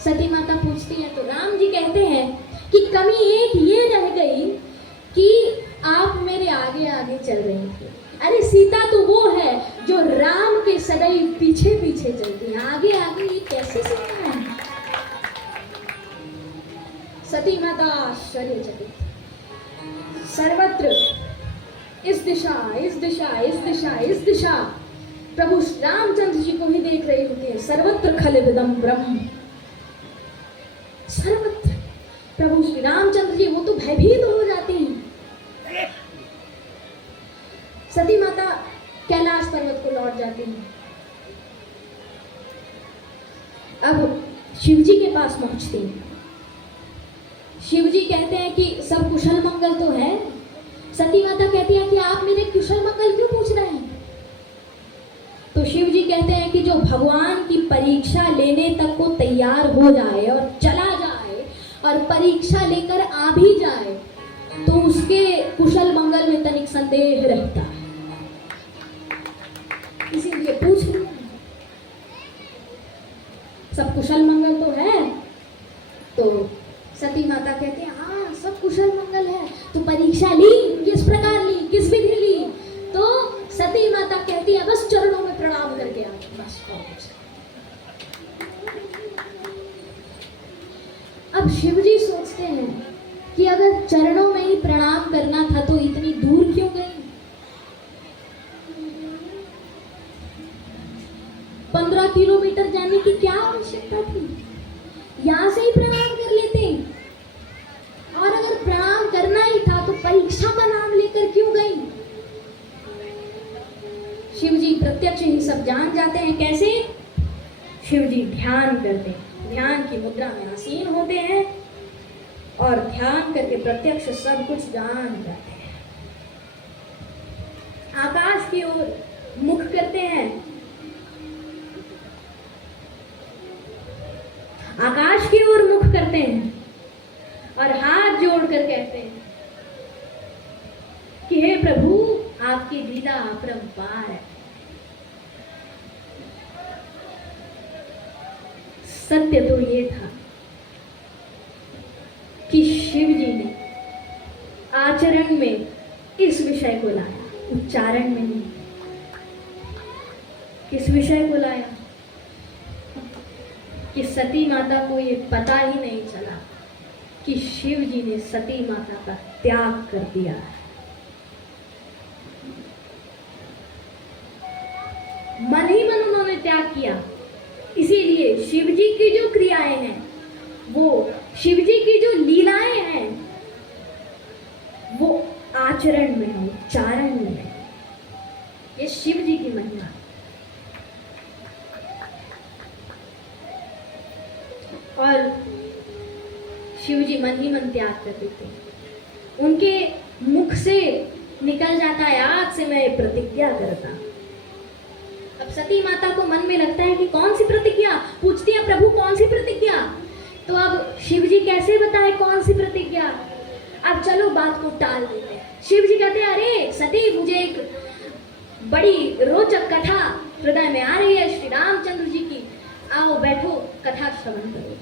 सती माता पूछती है तो राम जी कहते हैं कि कमी एक ये रह गई कि आप मेरे आगे आगे चल रही थी। अरे सीता तो वो है जो राम के सदैव पीछे पीछे चलती है, आगे आगे ये कैसे सीता है? सती माता आश्चर्यचकित, सर्वत्र इस दिशा इस दिशा इस दिशा इस दिशा प्रभु रामचंद्र जी को ही देख रही होती है। सर्वत्र खलविदम ब्रह्म, सर्वत्र प्रभु श्री रामचंद्र जी वो तो भयभीत हो जाती हैं। सती माता कैलाश पर्वत को लौट जाती हैं। अब शिव जी के पास पहुंचती हैं। शिव जी कहते हैं कि सब कुशल मंगल तो है। सती माता कहती है कि आप मेरे कुशल मंगल क्यों पूछ रहे हैं? तो शिव जी कहते हैं कि जो भगवान की परीक्षा लेने तक को तैयार हो जाए और चला जाए और परीक्षा लेकर आ भी जाए तो उसके कुशल मंगल में तनिक संदेह रहता है, इसीलिए पूछ रही हूं। सब कुशल मंगल तो है। तो सती माता कहती है हाँ सब कुशल मंगल है। तो परीक्षा ली, किस प्रकार ली, किस विधि ली? तो सती माता कहती है बस चरणों में प्रणाम करके आ, बस और कुछ। अब शिव जी सोचते हैं कि अगर चरणों में ही प्रणाम करना था तो इतनी दूर क्यों गई? 15 किलोमीटर जाने की क्या आवश्यकता थी? यहाँ से ही प्रणाम कर लेते। और अगर प्रणाम करना ही था तो परीक्षा का नाम लेकर क्यों गई? शिव जी प्रत्यक्ष ही सब जान जाते हैं। कैसे? शिव जी ध्यान करते हैं, ध्यान की मुद्रा में आसीन होते हैं और ध्यान करके प्रत्यक्ष सब कुछ जान जाते हैं। आकाश की ओर मुख करते हैं, आकाश की ओर मुख करते हैं और हाथ जोड़कर कहते हैं कि हे प्रभु, आपकी लीला अपरंपार है। सत्य तो ये था कि शिव जी ने आचरण में इस विषय को लाया, उच्चारण में नहीं। किस विषय को लाया? कि सती माता को ये पता ही नहीं चला कि शिव जी ने सती माता का त्याग कर दिया है। मन ही मन उन्होंने त्याग किया। इसीलिए शिव जी की जो क्रियाएं हैं, वो शिव जी की जो लीलाएं हैं, वो आचरण में है, उच्चारण में है। ये शिव जी की महिमा। और शिव जी मन ही मन त्याग कर देते। उनके मुख से निकल जाता है, आज से मैं प्रतिज्ञा करता। अब सती माता को मन में लगता है कि कौन सी प्रतिज्ञा? पूछती है प्रभु कौन सी प्रतिज्ञा? तो अब शिव जी कैसे बताए कौन सी प्रतिज्ञा? अब चलो बात को टाल देते हैं। शिव जी कहते हैं, अरे सती, मुझे एक बड़ी रोचक कथा हृदय में आ रही है श्री रामचंद्र जी की। आओ बैठो, कथा श्रवण करो।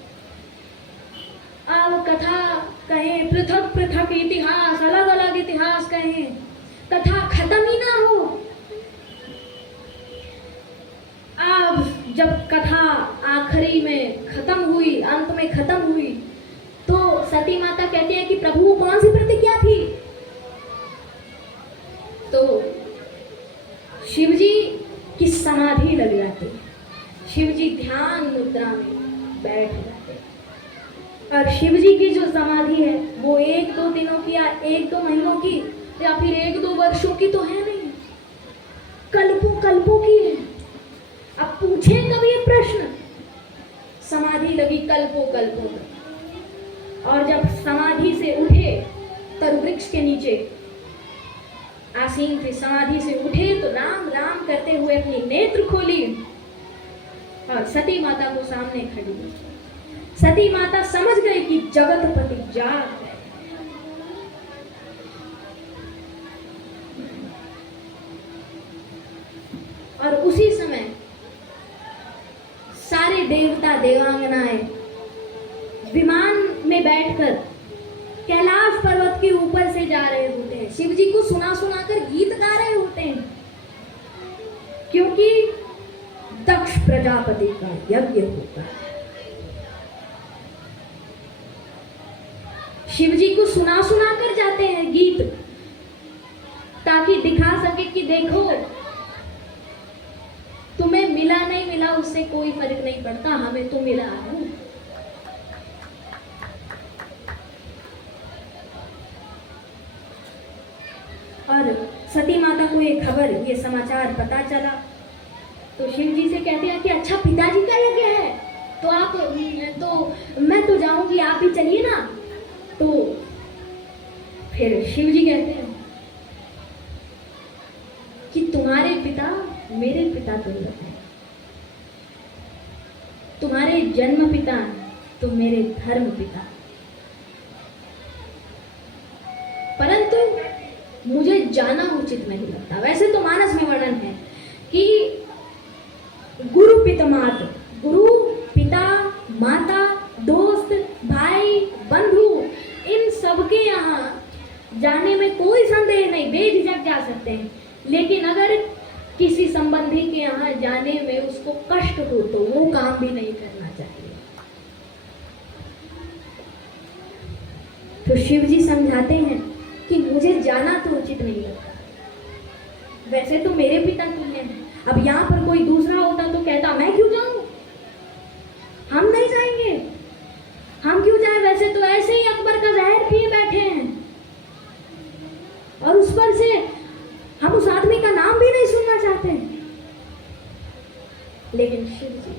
आओ कथा कहें, पृथक पृथक इतिहास, अलग अलग इतिहास कहें, कथा खत्म ही ना हो। अब जब कथा आखिरी में खत्म हुई, अंत में खत्म हुई, तो सती माता कहती है कि प्रभु कौन सी प्रतिज्ञा थी? तो शिव जी की समाधि लग जाती, शिव जी ध्यान मुद्रा में बैठ जाते। और शिव जी की जो समाधि है वो 1-2 दिनों की या 1-2 महीनों की या फिर 1-2 वर्षों की तो है नहीं, कल्पों कल्पों की है। अब पूछे कभी ये प्रश्न, समाधि लगी कल्पों कल्पों में, और जब समाधि से उठे, तरवृक्ष के नीचे आसीन थे, समाधि से उठे तो राम राम करते हुए अपनी नेत्र खोली और सती माता को सामने खड़ी। सती माता समझ गई कि जगतपति जाग गए। और उसी समय सारे देवता देवांगनाएं विमान में बैठकर कैलाश पर्वत के ऊपर से जा रहे होते हैं, शिव जी को सुना सुनाकर गीत गा रहे होते हैं, क्योंकि दक्ष प्रजापति का यज्ञ होता है। शिव जी को सुना सुनाकर जाते हैं गीत, ताकि दिखा सके कि देखो, तुम्हें मिला नहीं मिला उससे कोई फर्क नहीं पड़ता, हमें तो मिला है। और सती माता को ये खबर, ये समाचार पता चला तो शिव जी से कहते हैं कि अच्छा पिताजी का यज्ञ है, तो आप तो मैं तो जाऊंगी, आप भी चलिए ना। तो फिर शिव जी कहते हैं कि तुम्हारे पिता मेरे पिता तुल्य हैं, तुम्हारे जन्म पिता तो मेरे धर्म पिता, परंतु मुझे जाना उचित नहीं लगता। वैसे तो मानस में वर्णन है कि गुरु पितमात, गुरु पिता माता दोस्त भाई बंधु, इन सबके यहाँ जाने में कोई संदेह नहीं, बेझिझक जा सकते हैं। लेकिन अगर किसी संबंधी के यहाँ जाने में उसको कष्ट हो तो वो काम भी नहीं करना चाहिए। तो शिव जी समझाते हैं कि मुझे जाना तो उचित नहीं लगता, वैसे तो मेरे पिता तुल्य हैं, अब यहाँ पर कोई दूसरा होता तो कहता मैं क्यों जाऊं, हम नहीं जाएंगे, हम क्यों जाए, वैसे तो ऐसे ही अकबर का जहर पिए बैठे हैं और उस पर से हम उस आदमी का नाम भी नहीं सुनना चाहते। लेकिन शिव जी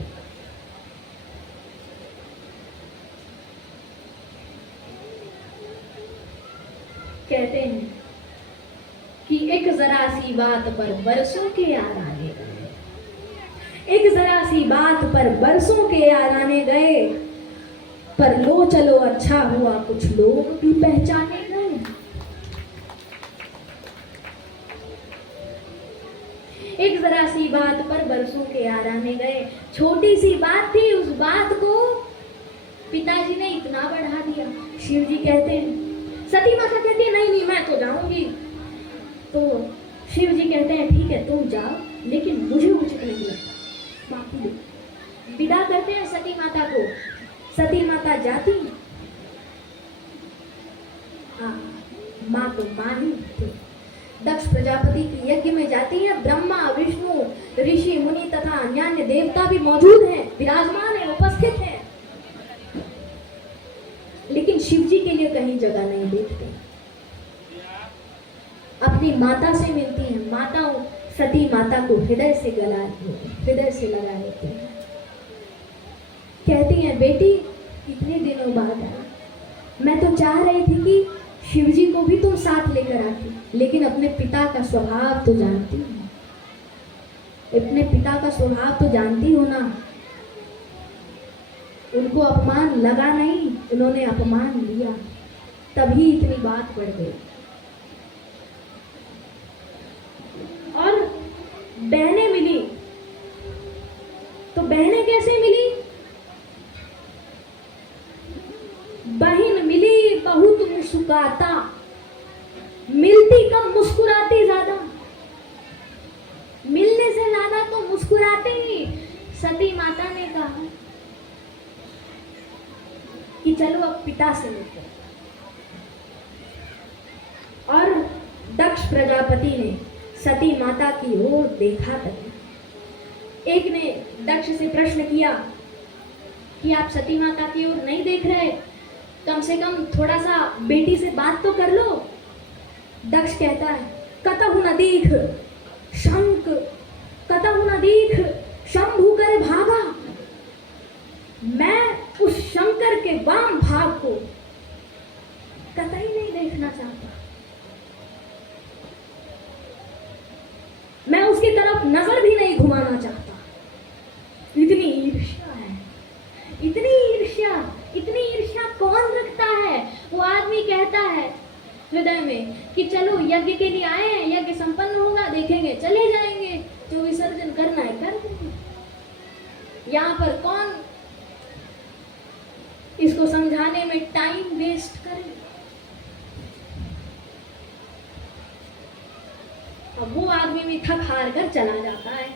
कहते हैं कि एक जरा सी बात पर बरसों के याद आने गए, एक जरा सी बात पर बरसों के याद आने गए, पर लो चलो अच्छा हुआ कुछ लोग भी पहचाने गए। एक जरा सी बात पर बरसों के याद आने गए, छोटी सी बात थी, उस बात को पिताजी ने इतना बढ़ा दिया। शिव जी कहते हैं, सती माता कहती है नहीं नहीं मैं तो जाऊंगी, तो शिव जी कहते हैं ठीक है तुम जाओ, लेकिन मुझे उचित नहीं लगता, बाकी विदा करते हैं सती माता को। सती माता जाती, हाँ माँ तो माँ ही थी, दक्ष प्रजापति के यज्ञ में जाती है, ब्रह्मा विष्णु ऋषि मुनि तथा अन्य देवता भी मौजूद हैं, विराजमान है, उपस्थित हैं, लेकिन शिव जी के लिए कहीं जगह नहीं देखते। अपनी माता से मिलती हैं, माता सती माता को हृदय से लगा लेती हैं, कहती हैं बेटी कितने दिनों बाद आई, मैं तो चाह रही थी कि शिव जी को भी तुम साथ लेकर आती, लेकिन अपने पिता का स्वभाव तो जानती हो, अपने पिता का स्वभाव तो जानती हो ना, उनको अपमान लगा नहीं, उन्होंने अपमान लिया, तभी इतनी बात बढ़ गई। और बहनें मिली, तो बहनें कैसे मिली, बहन मिली बहुत मुस्कुराता, मिलती कम मुस्कुराती ज्यादा, मिलने से ज्यादा तो मुस्कुराते ही। सती माता ने कहा कि चलो अब पिता से मिलते हैं, और दक्ष प्रजापति ने सती माता की ओर देखा तक एक ने दक्ष से प्रश्न किया कि आप सती माता की ओर नहीं देख रहे, कम से कम थोड़ा सा बेटी से बात तो कर लो। दक्ष कहता है कतहु न दीख शंख, कतहु न दीख शंभु कर भागा, मैं उस शंकर के वाम भाग को कतई नहीं देखना चाहता, मैं उसकी तरफ नजर भी नहीं घुमाना चाहता। इतनी ईर्ष्या है, इतनी ईर्ष्या कौन रखता है। वो आदमी कहता है हृदय में कि चलो यज्ञ के लिए आए हैं, यज्ञ संपन्न होगा देखेंगे, चले जाएंगे, जो विसर्जन करना है कर देंगे। यहाँ पर कौन इसको समझाने में टाइम वेस्ट करे। अब वो आदमी भी थक हार कर चला जाता है,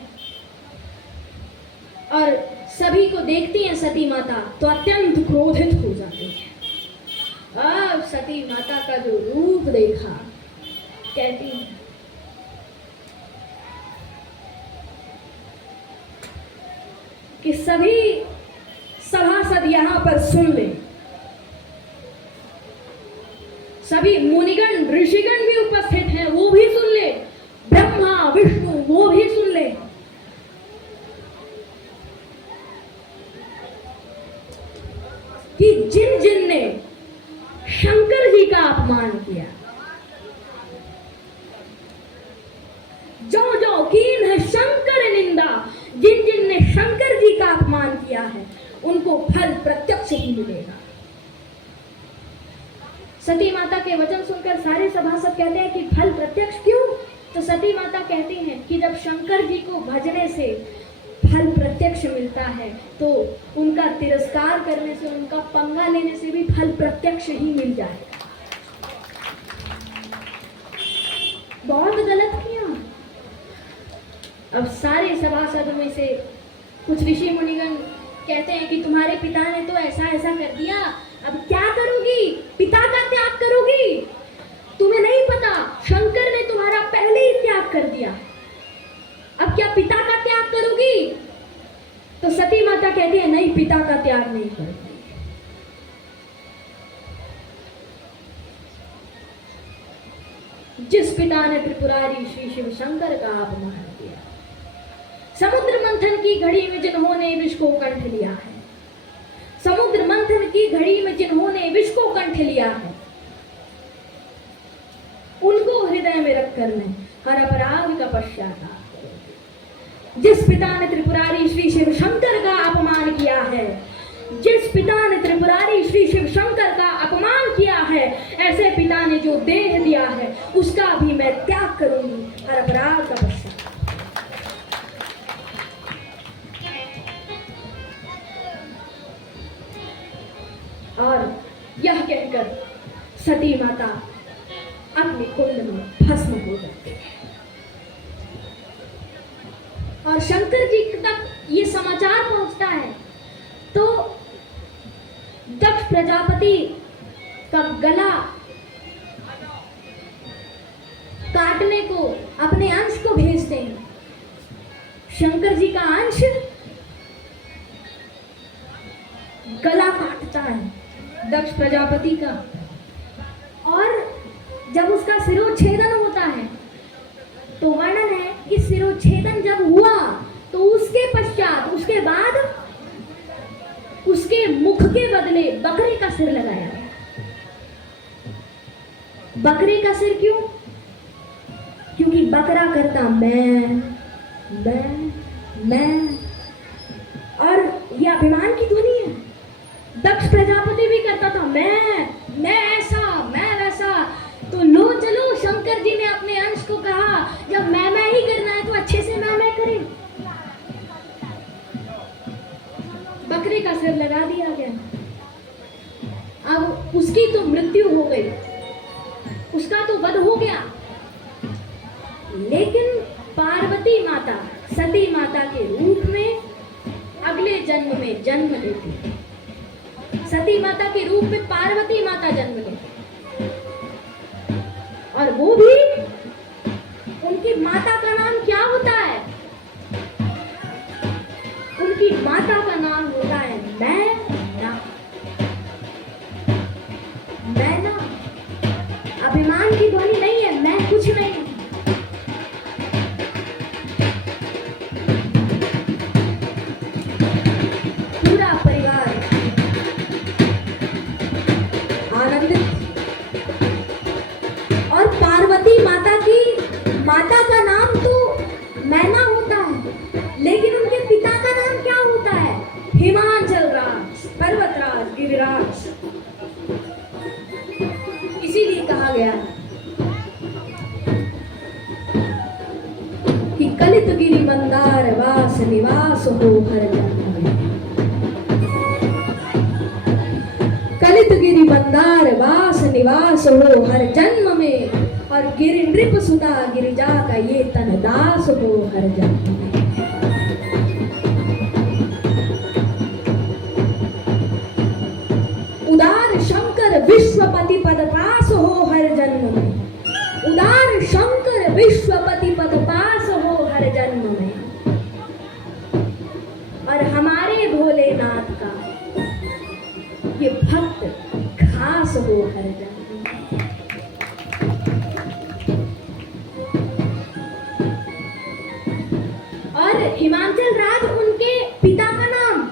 और सभी को देखती हैं सती माता तो अत्यंत क्रोधित हो जाती है। अब सती माता का जो रूप देखा, कहती है कि सभी सभासद यहाँ पर सुन ले, सभी मुनिगण ऋषिगण भी उपस्थित हैं, वो भी सुन ले, ब्रह्मा विष्णु वो भी सुन ले, कि जिन जिन ने शंकर जी का अपमान किया, जो जो कीन है शंकर निंदा, जिन जिन ने शंकर जी का अपमान किया है उनको फल प्रत्यक्ष ही मिलेगा। सती माता के वचन सुनकर सारे सभासद कहते हैं कि फल प्रत्यक्ष क्यों? तो सती माता कहती हैं कि जब शंकर जी को भजने से फल प्रत्यक्ष मिलता है तो उनका तिरस्कार करने से, उनका पंगा लेने से भी फल प्रत्यक्ष ही मिल जाएगा। बहुत गलत किया। अब सारे सभासदों में से कुछ ऋषि मुनिगण कहते हैं कि तुम्हारे पिता ने तो ऐसा ऐसा कर दिया, अब क्या करोगी? पिता का त्याग करोगी? तुम्हें नहीं पता, शंकर ने तुम्हारा पहले ही त्याग कर दिया। अब क्या पिता का त्याग करोगी? तो सती माता कहती है नहीं, पिता का त्याग नहीं करूंगी। जिस पिता ने त्रिपुरारी श्री शिव शंकर का अपमान किया, समुद्र मंथन की घड़ी में जिन्होंने विष को कंठ लिया है, समुद्र मंथन की घड़ी में जिन्होंने विष को कंठ लिया है, उनको हृदय में रखकर मैं हर अपराध का पश्चाताप करूंगी। जिस पिता ने त्रिपुरारी श्री शिव शंकर का अपमान किया है, जिस पिता ने त्रिपुरारी श्री शिव शंकर का अपमान किया है, ऐसे पिता ने जो देह दिया है उसका भी मैं त्याग करूंगी हर अपराध का पश्चाताप। और यह कहकर सती माता अपने कुंड में भस्म हो जाती है। और शंकर जी तक ये समाचार पहुंचता है तो दक्ष प्रजापति का गला काटने को अपने अंश को भेजते हैं। शंकर जी का अंश गला काटता है दक्ष प्रजापति का, और जब उसका सिरोच्छेदन होता है तो वर्णन है कि सिरोच्छेदन जब हुआ तो उसके पश्चात, उसके बाद उसके मुख के बदले बकरे का सिर लगाया गया। बकरे का सिर क्यों? क्योंकि बकरा करता मैं, और यह अभिमान की ध्वनि है। दक्ष प्रजापति भी करता था मैं ऐसा, मैं वैसा। तो लो चलो, शंकर जी ने अपने अंश को कहा जब मैं ही करना है तो अच्छे से मैं करे। बकरे का सिर लगा दिया गया। अब उसकी तो मृत्यु हो गई, उसका तो वध हो गया, लेकिन पार्वती माता सती माता के रूप में अगले जन्म में जन्म लेती है। सती माता के रूप में पार्वती माता जन्म लेती, और वो भी उनकी माता का नाम क्या होता है? उनकी माता का नाम होता है मैना। मैना अभिमान की ध्वनि नहीं है, मैं कुछ नहीं। पूरा परिवार आनंदित। और पार्वती माता की माता का नाम तो मैना होता है, लेकिन उनके पिता का नाम क्या होता है? हिमाचल राज, पर्वतराज, गिरिराज। इसीलिए कहा गया कि कलित गिरि मंदार वास निवास हो हर जन्म में। कलित गिरि मंदार वास निवास हो हर जन्म में, और गिरि नृप सुता गिरिजा का ये तन दास हो हर जन्म में। उदार शंकर विश्वपति पद पास हो हर जन्म में। उदार शंकर विश्वपति पद पास हो हर जन्म में। और हमारे भोलेनाथ का ये भक्त खास हो हर जन्म में। और हिमाचल राज उनके पिता का नाम,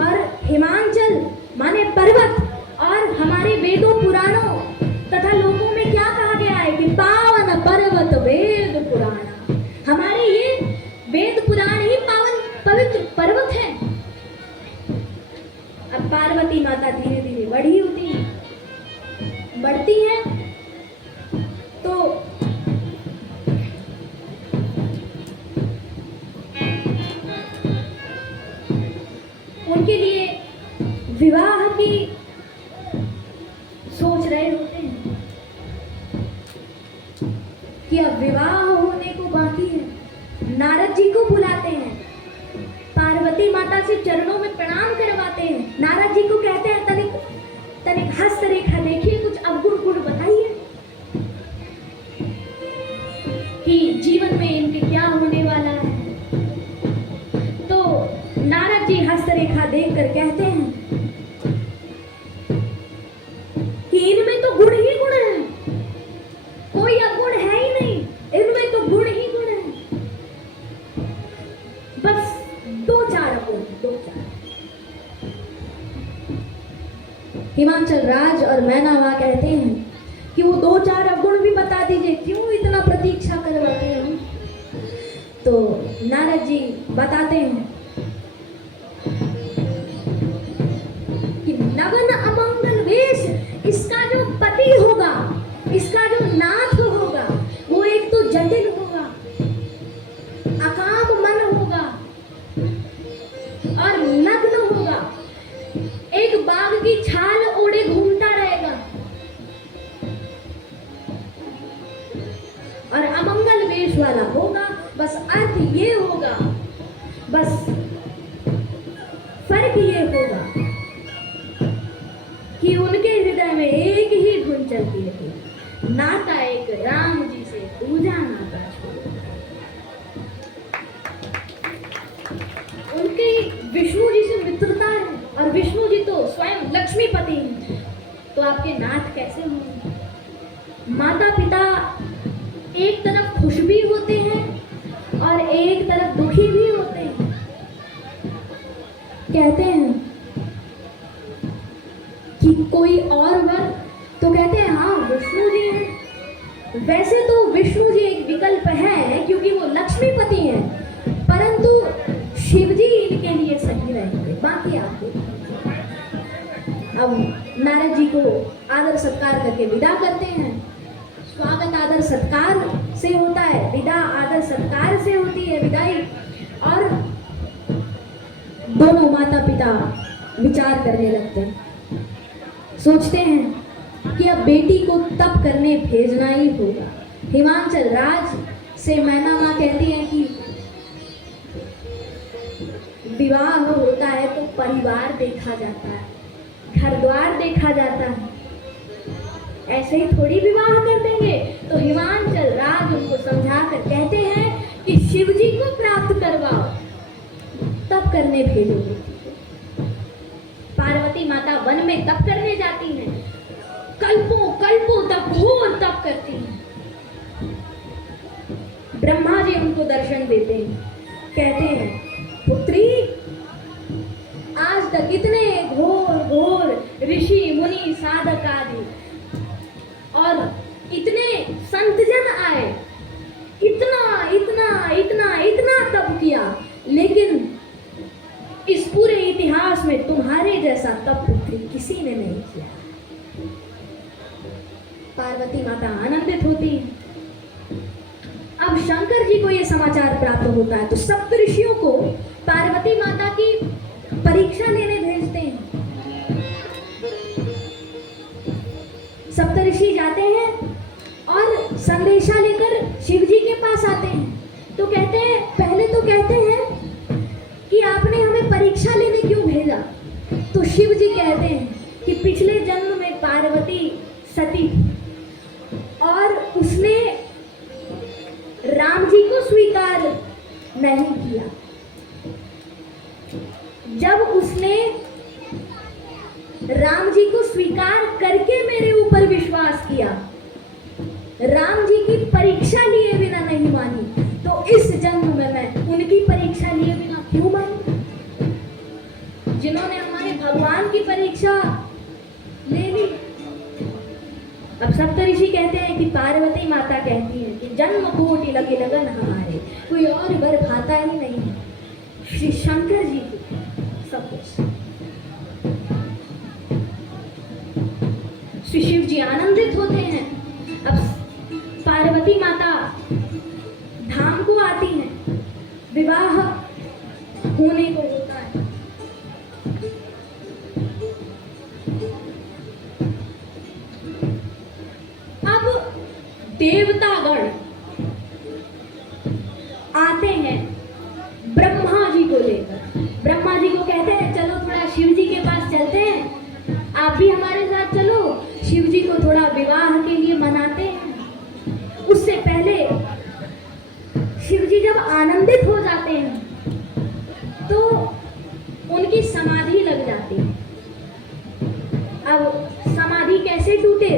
और हिमाचल माने पर्वत। और हमारे वेदों पुराणों तथा लोकों में क्या कहा गया है कि पावन पर्वत वेद पुराण। हमारे ये वेद पुराण ही पावन पवित्र पर्वत है। अब पार्वती माता धीरे धीरे बड़ी होती है, बढ़ती है, तो उनके लिए विवाह की सोच रहे होते हैं कि अब विवाह होने को बाकी है। नारद जी को बुलाते हैं, पार्वती माता से चरणों में प्रणाम करवाते हैं। नारद जी को कहते हैं हस्तरेखा देखिए, कुछ अवगुण गुण बताइए कि जीवन में इनके क्या होने वाला है। तो नारद जी हस्तरेखा देखकर कहते हैं कि इनमें तो गुण ही गुण है, कोई अवगुण है ही नहीं, इनमें तो गुण ही गुण है। बस दो चार अवगुण, दो चार। हिमांचल राज और मैनावा कहते हैं कि वो दो चार अवगुण भी बता दीजिए, क्यों इतना प्रतीक्षा करवाते हैं हम। तो नारद जी बताते हैं कि नगन अमंगल वेश, इसका जो पति होगा, इसका जो नाथ होगा, वो एक तो जटिल होगा, अकाम मन होगा और नग्न होगा, एक बाघ की छाल ओढ़े घूमता रहेगा और अमंगल वेश वाला होगा। बस अर्थ ये होगा, बस फर्क ये होगा कि उनके हृदय में एक ही धुन चलती है, नाता एक राम जी से, दूजा नाता छोड़ो। उनकी विष्णु जी से मित्रता है और विष्णु जी तो स्वयं लक्ष्मीपति हैं, तो आपके नाथ कैसे होंगे। माता पिता एक तरफ खुश भी होते हैं और एक तरफ दुखी भी होते हैं। कहते हैं कि कोई और वर, तो कहते हैं हाँ विष्णु जी हैं। वैसे तो विष्णु जी एक विकल्प है क्योंकि वो लक्ष्मीपति हैं, परंतु शिव जी इनके लिए सही रहेंगे, बाकी आपको। अब नारद जी को आदर सत्कार करके विदा करते हैं। स्वागत आदर सत्कार से होता है, विदा आदर सत्कार से होती है विदाई। और दोनों माता पिता विचार करने लगते हैं, सोचते हैं कि अब बेटी को तप करने भेजना ही होगा। हिमांचल राज से मैना माँ कहती हैं कि विवाह होता है तो परिवार देखा जाता है, घर द्वार देखा जाता है, ऐसे ही थोड़ी विवाह कर देंगे। तो हिमांचल राज उनको समझाकर कहते हैं कि शिव जी को प्राप्त करवाओ, तप करने भेजोगे। पार्वती माता वन में तप करने जाती हैं, कल्पों कल्पों तक घोर तप करती हैं। ब्रह्मा जी उनको दर्शन देते हैं, कहते हैं पुत्री, आज तक इतने घोर घोर ऋषि मुनि साधक आदि और इतने संतजन आए, इतना इतना इतना इतना तप किया, लेकिन इस पूरे इतिहास में तुम्हारे जैसा तप पुत्री किसी ने नहीं किया। पार्वती माता आनंदित होती है। अब शंकर जी को यह समाचार प्राप्त होता है तो सप्तऋषियों को पार्वती माता की परीक्षा लेने भेजते हैं। सप्तऋषि जाते हैं और संदेशा लेकर शिव जी के पास आते हैं। तो कहते हैं, पहले तो कहते हैं कि आपने हमें परीक्षा लेने क्यों भेजा। तो शिव जी कहते हैं कि पिछले जन्म में पार्वती सती और उसने राम जी को स्वीकार नहीं किया। जब उसने राम जी को स्वीकार करके मेरे ऊपर विश्वास किया, राम जी की परीक्षा लिए बिना नहीं मानी, तो इस जन्म में मैं उनकी परीक्षा लिए बिना क्यों मानूं? जिन्होंने हमारे भगवान की परीक्षा ले ली। अब सप्तऋषि कहते हैं कि पार्वती माता कहती है कि जन्म कोटि लगे लगन हमारे, कोई और वर भाता ही नहीं है। श्री शंकर जी की सब कुछ। श्री शिव जी आनंदित होते हैं। अब पार्वती माता धाम को आती हैं, विवाह होने को होता है। अब देवतागण आते हैं ब्रह्मा जी को लेकर। ब्रह्मा जी को कहते हैं चलो थोड़ा शिव जी के पास चलते हैं, आप भी हमारे साथ चलो। उनकी समाधि लग जाती है। अब समाधि कैसे टूटे?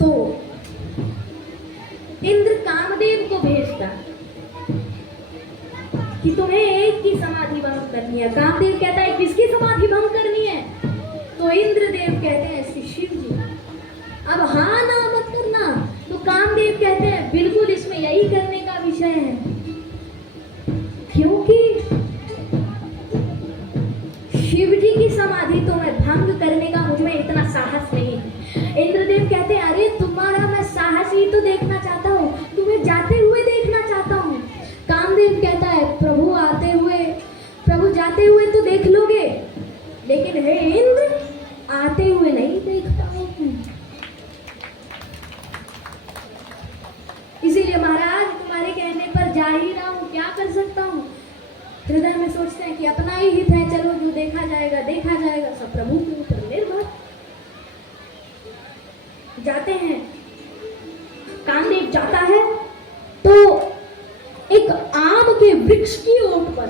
तो इंद्र कामदेव को भेजता कि तुम्हें एक की समाधि भंग करनी है। कामदेव कहता है किसकी समाधि भंग करनी है? तो इंद्रदेव कहते हैं श्री शिव जी। अब हाँ ना मत करना। तो कामदेव कहते हैं बिल्कुल इसमें यही करने का विषय है, क्योंकि शिव जी की समाधि तो मैं भंग करने का मुझमें इतना साहस नहीं है। इंद्रदेव कहते हैं अरे तुम्हारा मैं साहस ही तो देखना चाहता हूँ, तुम्हें जाते हुए देखना चाहता हूँ। कामदेव कहता है प्रभु आते हुए, प्रभु जाते हुए तो देख लोगे, लेकिन हे इंद्र आते हुए नहीं देख पाओगे। इसीलिए महाराज तुम्हारे कहने पर जा ही रहा हूँ, क्या कर सकता हूँ। हृदय में सोचते हैं कि अपना ही हित है, चलो जो देखा जाएगा देखा जाएगा, सब प्रभु के ऊपर निर्भर। जाते हैं, कामदेव जाता है तो एक आम के वृक्ष की ओट पर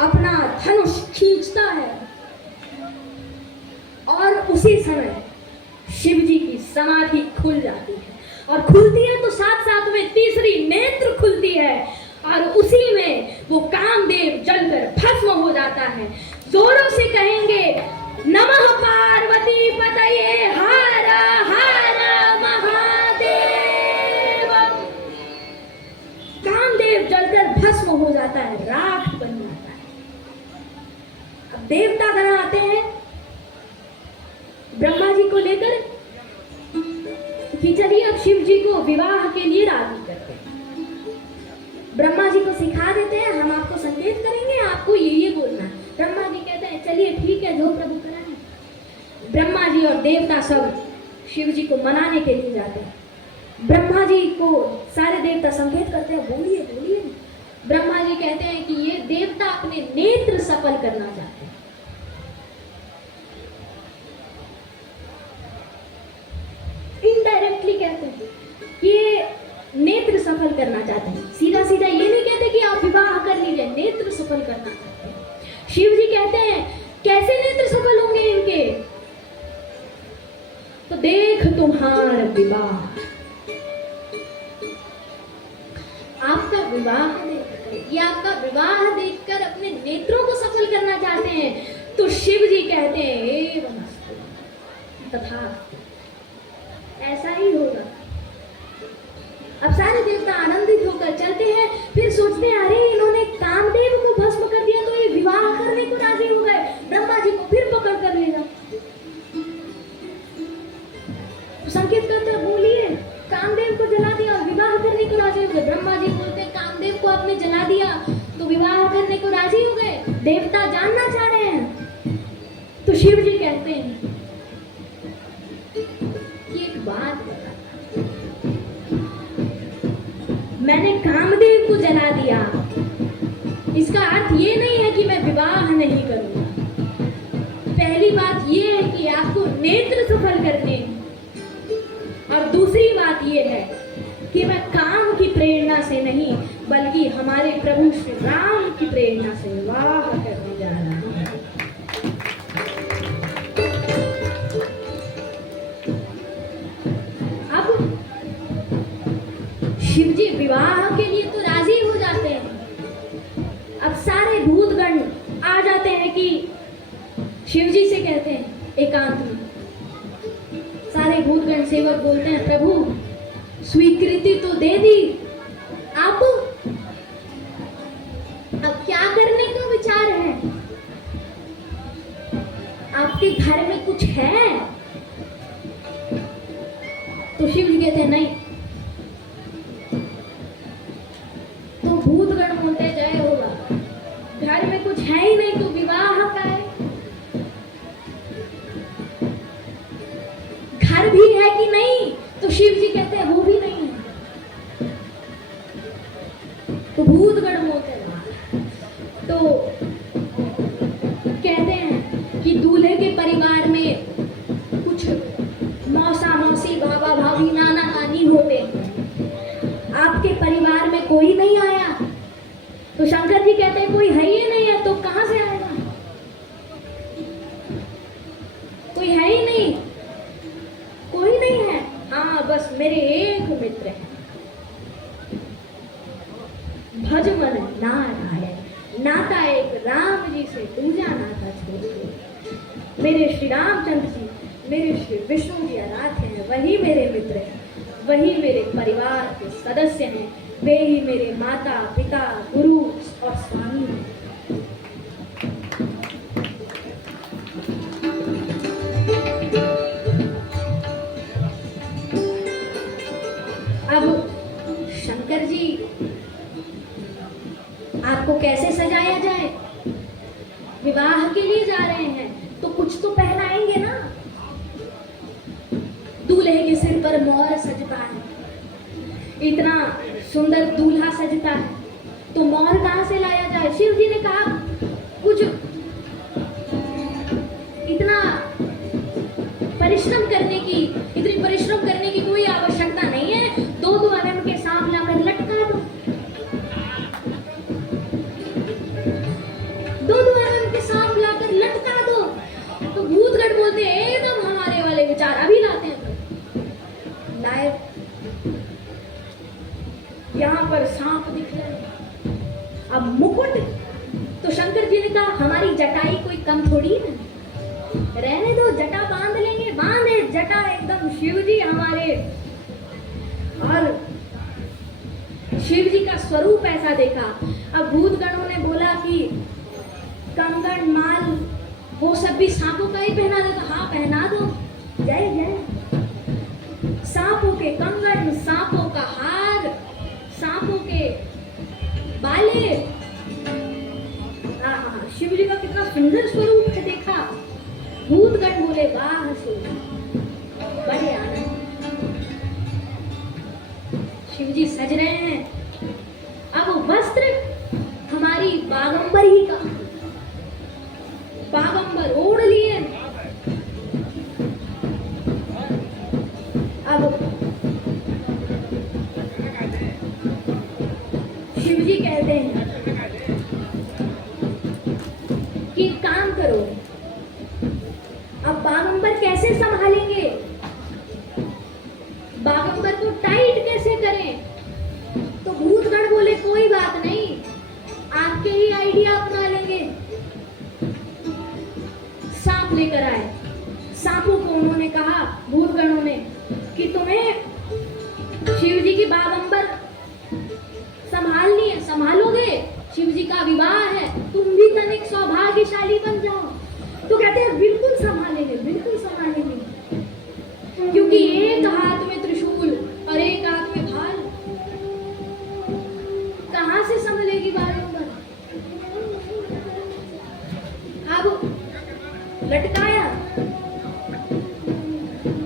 अपना धनुष खींचता है और उसी समय शिव जी की समाधि खुल जाती है। और खुलती है तो साथ साथ में तीसरी नेत्र खुलती है और उसी में वो कामदेव जलकर भस्म हो जाता है। जोरों से कहेंगे नमः पार्वती पतये हर हर महादेव। कामदेव जलकर भस्म हो जाता है, राख बन जाता है। अब देवता गण आते हैं ब्रह्मा जी को लेकर कि चलिए अब शिव जी को विवाह के लिए राजी करते हैं। ब्रह्मा जी को सिखा देते हैं हम आपको संकेत करेंगे, आपको ये बोलना है। ब्रह्मा जी कहते हैं चलिए ठीक है जो प्रभु कराएं। ब्रह्मा जी और देवता सब शिव जी को मनाने के लिए जाते हैं। ब्रह्मा जी को सारे देवता संकेत करते हैं बोलिए बोलिए। ब्रह्मा जी कहते हैं कि ये देवता अपने नेत्र सफल करना चाहते हैं। इनडायरेक्टली कहते हैं कि ये नेत्र सफल करना चाहते हैं, सीधा सीधा ये नहीं कहते कि आप विवाह कर लीजिए, नेत्र सफल करना चाहते हैं। शिव जी कहते हैं कैसे नेत्र सफल होंगे इनके? तो देख तुम्हारा विवाह, आपका विवाह देखकर, ये आपका विवाह देखकर अपने नेत्रों को सफल करना चाहते हैं। तो शिव जी कहते हैं एवं तथा ऐसा ही होगा। अब सारे देवता आनंदित होकर चलते हैं, फिर सोचते हैं अरे इन्होंने कामदेव को भस्म कर दिया तो ये विवाह करने को राजी हो गए। ब्रह्मा जी को फिर पकड़ कर ले जाओ, संकेत करते हैं बोलिए। कामदेव को जला दिया और विवाह करने को राजी हो गए। ब्रह्मा जी बोलते हैं कामदेव को आपने जला दिया तो विवाह करने को राजी हो गए। देवता जानना चाह रहे हैं। तो शिव जी कहते हैं बात बता, मैंने कामदेव को जला दिया, इसका अर्थ ये नहीं है कि मैं विवाह नहीं करूंगा। पहली बात ये है कि आपको नेत्र सफल करने, और दूसरी बात ये है कि मैं काम की प्रेरणा से नहीं बल्कि हमारे प्रभु श्री राम की प्रेरणा से विवाह करने जा रहा हूं। शिव जी विवाह के लिए तो राजी हो जाते हैं। अब सारे भूतगण आ जाते हैं कि शिव जी से कहते हैं एकांत में, सारे भूतगण सेवक बोलते हैं प्रभु स्वीकृति तो दे दी, आप अब क्या करने का विचार है? आपके घर में कुछ है? तो शिव जी कहते हैं नहीं। तो भूतगण बोलते जय होगा, घर में कुछ है ही नहीं तो विवाह का है। घर भी है कि नहीं? तो शिव जी कहते हैं वो भी नहीं है। तो भूतगण बोलते तो कहते हैं कि दूल्हे के परिवार में कुछ मौसा मौसी बाबा भाभी नाना नानी होते, आपके परिवार में कोई नहीं आया। तो शंकर जी कहते हैं कोई है ही नहीं है तो नाता एक राम जी से दूजा नाता छोड़। मेरे श्री रामचंद्र जी, मेरे श्री विष्णु जी आराध्य हैं, वही मेरे मित्र हैं, वही मेरे परिवार के सदस्य हैं, वे ही मेरे माता पिता गुरु और स्वामी हैं। अब शंकर जी, आपको कैसे सजाया जाए? विवाह के लिए जा रहे हैं तो कुछ तो पहनाएंगे ना। दूल्हे के सिर पर मोर सजता है, इतना सुंदर दूल्हा सजता है तो मोर कहां से लाया जाए? शिव जी ने कहा कुछ इतना परिश्रम करने की, इतनी परिश्रम करने की कोई आवश्यकता नहीं है। 2 MM के सांप लाकर लटका दो, 2 MM के सांप लाकर लटका दो। तो भूतगढ़ बोलते हैं एकदम हमारे वाले विचार, अभी लाते हैं। लाए, यहाँ पर सांप दिख रहे हैं। अब मुकुट, तो शंकर जी ने कहा हमारी जटाई कोई कम थोड़ी है, रहने दो, जटा बांध लेंगे। बांधे जटा एकदम शिव जी हमारे, और शिव जी का स्वरूप ऐसा देखा। अब भूतगणों ने बोला कि कंगन माल वो सब भी सांपों का ही पहना दो। तो हाँ पहना दो, जय जय। सांपों के कंगन, सांपों का हार, सांपों के बाले, शिव जी का कितना सुंदर स्वरूप है देखा। भूतगण बोले वाह शिव, बड़े आनंद। शिव जी सज रहे हैं। अब वस्त्र हमारी बागंबर ही का, बागंबर ओढ़ लिए। अब शिव जी कहते हैं कि काम करो। अब बागंबर कैसे संभालेंगे, बागंबर को टाइट कैसे करें? तो भूतगण बोले कोई बात नहीं, आपके ही आइडिया अपना लेंगे। सांप लेकर आए। सांपों को उन्होंने कहा, भूतगणों ने, कि तुम्हें शिव जी की बागंबर संभालनी है, संभालोगे? शिव जी का विवाह है, तुम भी तनिक सौभाग्यशाली बन जाओ। तो कहते हैं बिल्कुल संभालेंगे, बिल्कुल संभालेंगे, क्योंकि एक हाथ में त्रिशूल और एक हाथ में भाल, कहां से संभलेगी बागंबर? अब लटकाया,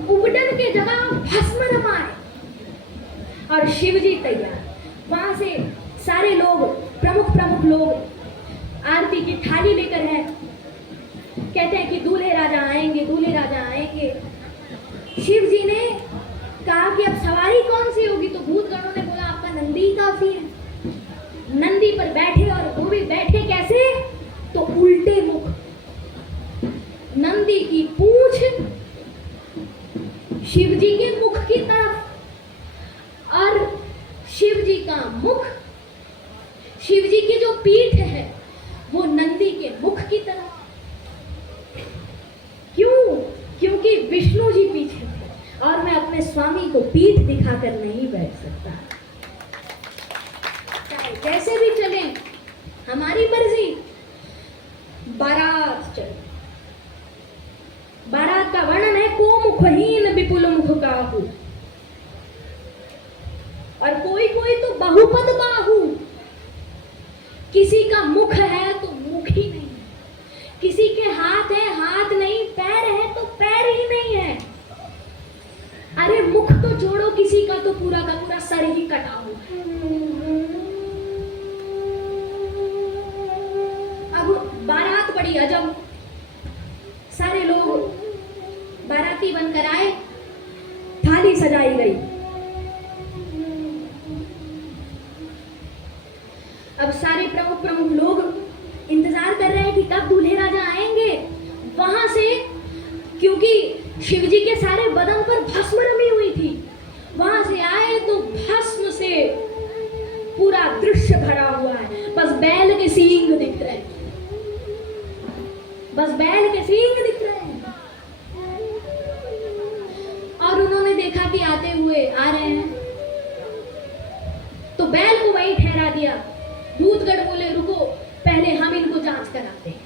उपटन के जगह भस्म रमाए, और शिव जी तैयार। वहां से सारे लोग, प्रमुख लोग आरती की थाली लेकर हैं। कहते हैं कि दूल्हे राजा आएंगे, दूल्हे राजा आएंगे। शिव जी ने कहा कि अब सवारी कौन सी होगी? तो भूतगणों ने बोला आपका नंदी काफी है। नंदी पर बैठे, और वो भी बैठे कैसे? तो उल्टे मुख, नंदी की पूंछ शिव जी के मुख की तरफ, और शिव जी का मुख, शिव जी की जो पीठ है वो नंदी के मुख की तरफ। क्यों? क्योंकि विष्णु जी पीछे थे, और मैं अपने स्वामी को पीठ दिखाकर नहीं बैठ सकता। चाहे जैसे भी चले, हमारी मर्जी। बारात चले। बारात का वर्णन है, को मुखहीन विपुल मुख काहू, और कोई कोई तो बहुपद बाहू। किसी का मुख है तो मुख ही नहीं है, किसी के हाथ है हाथ नहीं, पैर है तो पैर ही नहीं है। अरे मुख तो जोड़ो, किसी का तो पूरा का पूरा सर ही कटा हुआ है। अब बारात बड़ी अजब, सारे लोग बाराती बनकर आए, थाली सजाई गई। अब सारे प्रमुख लोग इंतजार कर रहे हैं कि कब दूल्हे राजा आएंगे। वहां से, क्योंकि शिव जी के सारे बदन पर भस्म रमी हुई थी, वहां से आए तो भस्म से पूरा दृश्य भरा हुआ है, बस बैल के सींग दिख रहे हैं। बस बैल के सींग दिख रहे हैं। और उन्होंने देखा कि आते हुए आ रहे हैं, तो बैल को वहीं ठहरा दिया। भूतगढ़ बोले रुको, पहले हम इनको जांच कराते हैं।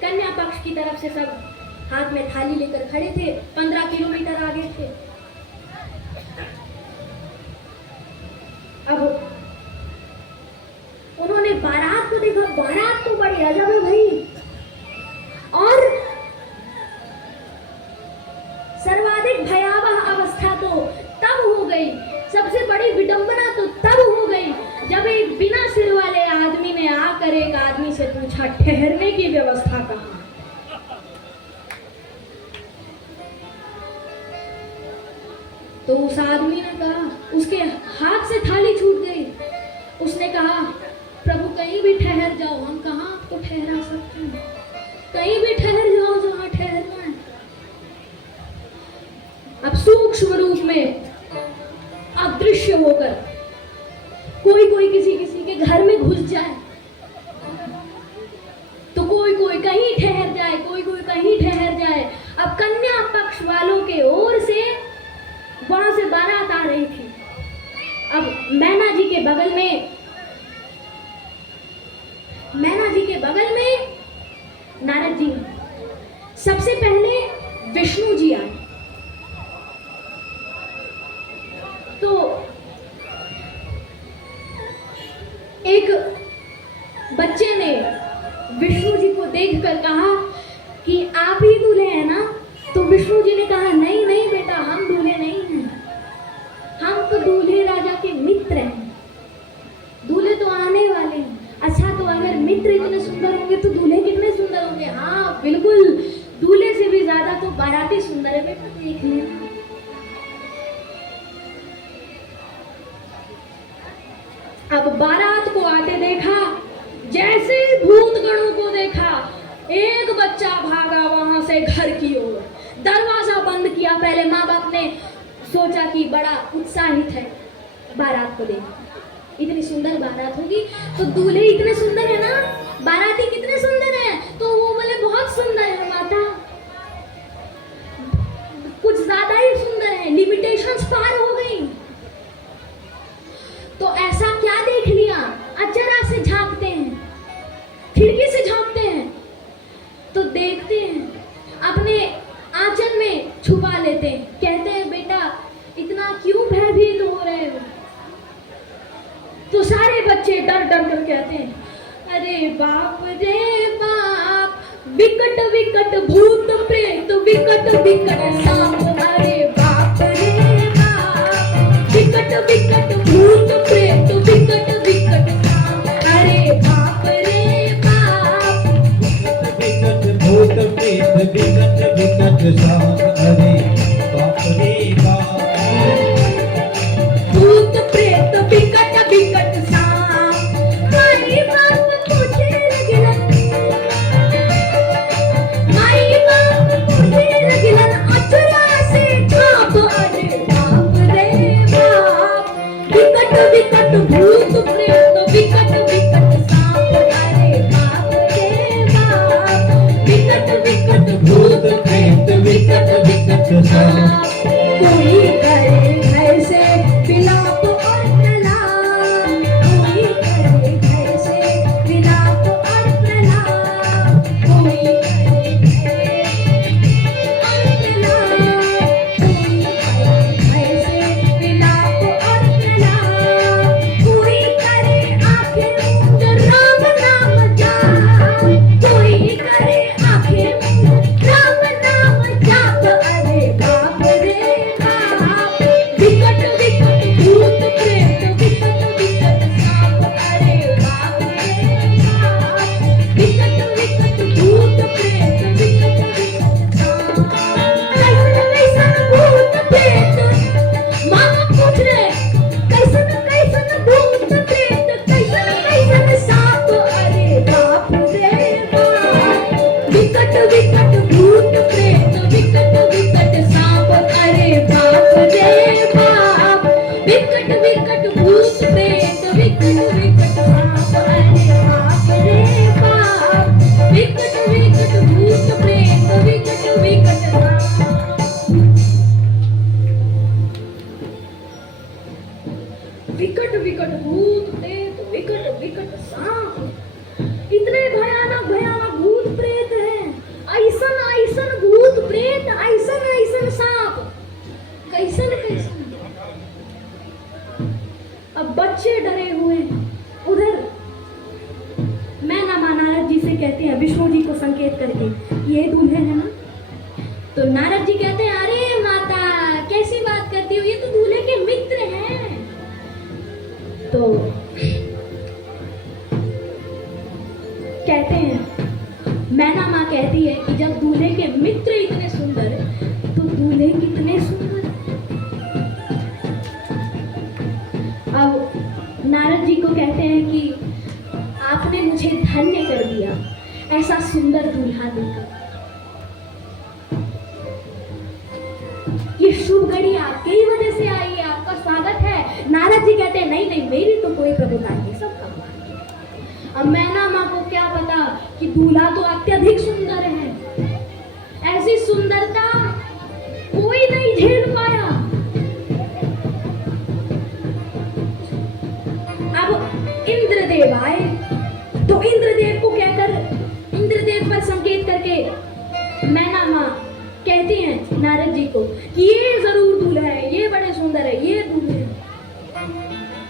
कन्या पक्ष की तरफ से सब हाथ में थाली लेकर खड़े थे, 15 किलोमीटर आगे थे। अब उन्होंने बारात को देखा, बारात तो बड़ी अजब है भाई। और सर्वाधिक भयावह अवस्था तो तब हो गई, सबसे बड़ी विडंबना तो तब हो गई जब एक बिना सिर वाले आदमी ने आकर एक आदमी से पूछा ठहरने की व्यवस्था कहाँ। तो उस आदमी ने कहा, उसके हाथ से थाली छूट गई। उसने कहा प्रभु कहीं भी ठहर जाओ, हम कहाँ आपको ठहरा सकते हैं, कहीं भी ठहर जाओ जहाँ ठहरना है। अब सूक्ष्म रूप में अदृश्य होकर कोई कोई किसी किसी के घर में घुस जाए, तो कोई कोई कहीं ठहर जाए, कोई कोई कहीं ठहर जाए। अब कन्या पक्ष वालों के ओर से वहां से बारात आ रही थी। अब मैना जी के बगल में नारद जी, सबसे पहले विष्णु जी आए। तो एक बच्चे ने विष्णु जी को देखकर कहा कि आप ही दूल्हे हैं ना। तो विष्णु जी ने कहा नहीं नहीं बेटा, हम दूल्हे नहीं हैं, हम तो दूल्हे राजा के मित्र हैं, दूल्हे तो आने वाले हैं। अच्छा तो अगर मित्र इतने सुंदर होंगे तो दूल्हे कितने सुंदर होंगे। हाँ बिल्कुल, दूल्हे से भी ज्यादा तो बाराती सुंदर है बेटा, देख लेना। अब बारात को आते देखा, जैसे भूतगणों को देखा, एक बच्चा भागा वहां से घर की ओर, दरवाजा बंद किया। पहले माँ बाप ने सोचा कि बड़ा उत्साहित है बारात को देख, इतनी सुंदर बारात होगी, तो दूल्हे इतने सुंदर है ना, बाराती कितने सुंदर है। तो वो बोले बहुत सुंदर है माता, कुछ ज्यादा ही सुंदर है, लिमिटेशंस पार हो गई। तो ऐसा क्या देख लिया, जरा से झांकते हैं, खिड़की से झांकते हैं, तो देखते हैं, अपने आंचल में छुपा लेते हैं। कहते हैं बेटा इतना क्यों भयभीत हो रहे हो। तो सारे बच्चे डर डर कर कहते हैं अरे बाप रे बाप, विकट विकट भूत प्रेत, विकट विकट सांप, अरे बाप रे बाप, विकट विकट भूत प्रेत, विकट विकट सांप, अरे बाप रे बाप, विकट भूत प्रेत, विकट विकट सांप, अरे बाप रे बाप, भूत प्रेत विकट विकट सांप, माई बाप पूछे लगिलन, माई बाप पूछे लगिलन, अचरा से झाप, अरे बाप रे बाप, विकट विकट भूत प्रेत, विकट विकट सांप, अरे बाप रे बाप, विकट विकट भूत भूत प्रेत, विकट विकट कहते हैं विष्णु जी को संकेत करके, ये दूल्हे हैं ना। तो नारद जी कहते हैं अरे माता कैसी बात करती हो, ये तो दूल्हे के मित्र हैं। तो कहते हैं, मैना माँ कहती है कि जब दूल्हे के मित्र इतने सुंदर तो दूल्हे कितने सुंदर। अब नारद जी को कहते हैं कि आपने मुझे धन्य कर दिया ऐसा सुंदर दूल्हा देकर। ये शुभ घड़ी आपके ही वजह से आई है, आपका स्वागत है। नारद जी कहते हैं नहीं नहीं, मेरी तो कोई प्रभुता नहीं, सब भगवान की। अब मैना माँ को क्या पता कि दूल्हा तो अत्यधिक सुंदर है, ऐसी सुंदरता कोई नहीं झेल पाया। अब इंद्रदेव आए तो इंद्रदेव को कहकर, इंद्रदेव पर संकेत करके मैना माँ कहती हैं नारद जी को कि ये जरूर दूल्हा है, ये बड़े सुंदर है, ये दूल्हे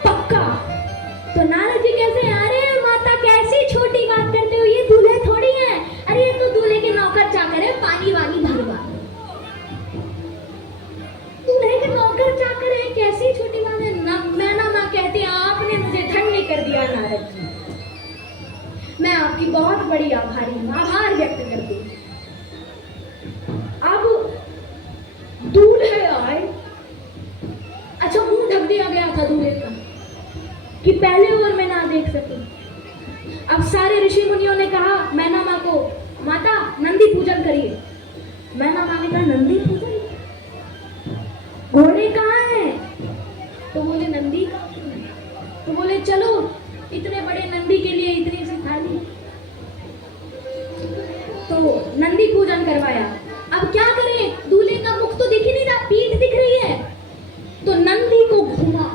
पक्का। तो नारद जी कैसे, अरे माता कैसी छोटी बात करते हो, ये दूल्हे थोड़ी हैं, अरे ये तो दूल्हे के नौकर चाकर है, पानी वानी भरवा। दूल्हे के नौकर चाकर है, कैसी छोटी बात है। मैना माँ कहती है आपने मुझे धन्य कर दिया नारद जी, मैं आपकी बहुत बड़ी आभारी हूँ, आभार व्यक्त करती हूँ। अब दूल्हे आए, अच्छा मुंह ढक दिया गया था दूल्हे का कि पहले और मैं ना देख सकूं। अब सारे ऋषि मुनियों ने कहा मैना माँ को, माता नंदी पूजन करिए। मैना माँ ने कहा नंदी पूजन, घोड़े कहाँ हैं? तो बोले नंदी का। तो बोले चलो इतने बड़े नंदी के लिए इतनी सी थाली। तो नंदी पूजन करवाया। अब क्या करें, दूल्हे का मुख तो दिख ही नहीं रहा, पीठ दिख रही है। तो नंदी को घुमा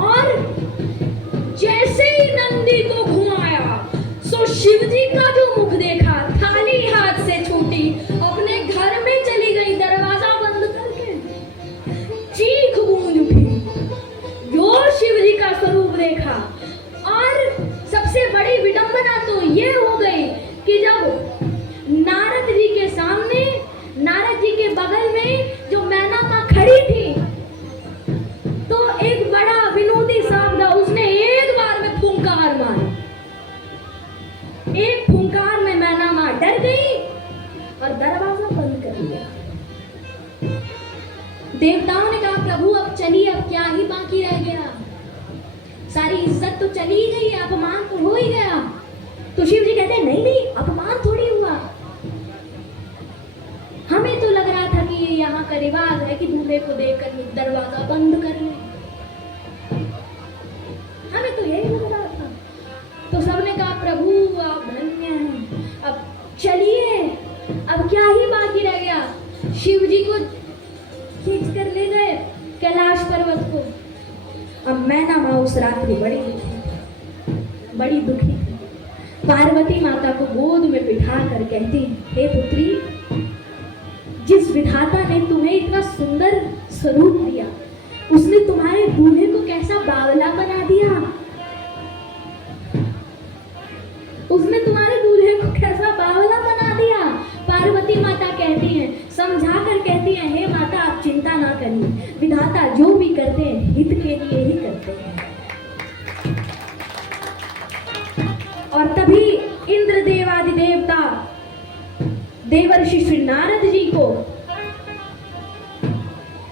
और जैसे ही नंदी को घुमाया सो शिव जी का जो मुख देखा, थाली हाथ से छूटी, अपने घर में चली गई दरवाजा बंद करके। चीख गूंज उठी जो शिव जी का स्वरूप देखा। और सबसे बड़ी विडंबना तो ये हो गई कि जब नारद जी के सामने, नारद जी के बगल में जो मैना माँ खड़ी थी, तो एक बड़ा विनोदी सांप था, उसने एक बार में फुंकार मारी। एक फुंकार में मैना माँ डर गई और दरवाजा बंद कर दिया। देवताओं ने कहा प्रभु अब चलिए, अब क्या ही बाकी रह गया, सारी इज्जत तो चली ही गई, अपमान तो हो ही गया। तो शिव जी कहते हैं नहीं नहीं, अपमान थोड़ी हुआ, हमें तो लग रहा था कि यहाँ का रिवाज है कि दूल्हे को देखकर दरवाजा बंद कर ले, हमें तो यही लग रहा था। तो सबने कहा प्रभु आप धन्य हैं, अब चलिए, अब क्या ही बाकी रह गया। शिव जी को खींच कर ले गए कैलाश पर्वत को। अब मैना माँ उस रात्रि बड़ी दुखी थी। पार्वती माता को गोद में बिठा कर कहती, हे पुत्री, जिस विधाता ने तुम्हें इतना सुंदर स्वरूप दिया, उसने तुम्हारे दूल्हे को कैसा बावला बना दिया, उसने तुम्हारे दूल्हे को कैसा बावला बना दिया। पार्वती माता कहती हैं, समझा कर कहती हैं, हे माता आप चिंता ना करिए, विधाता जो भी करते हैं हित के लिए ही करते हैं। और तभी इंद्रदेवादि देवता देवर्षि श्री नारद जी को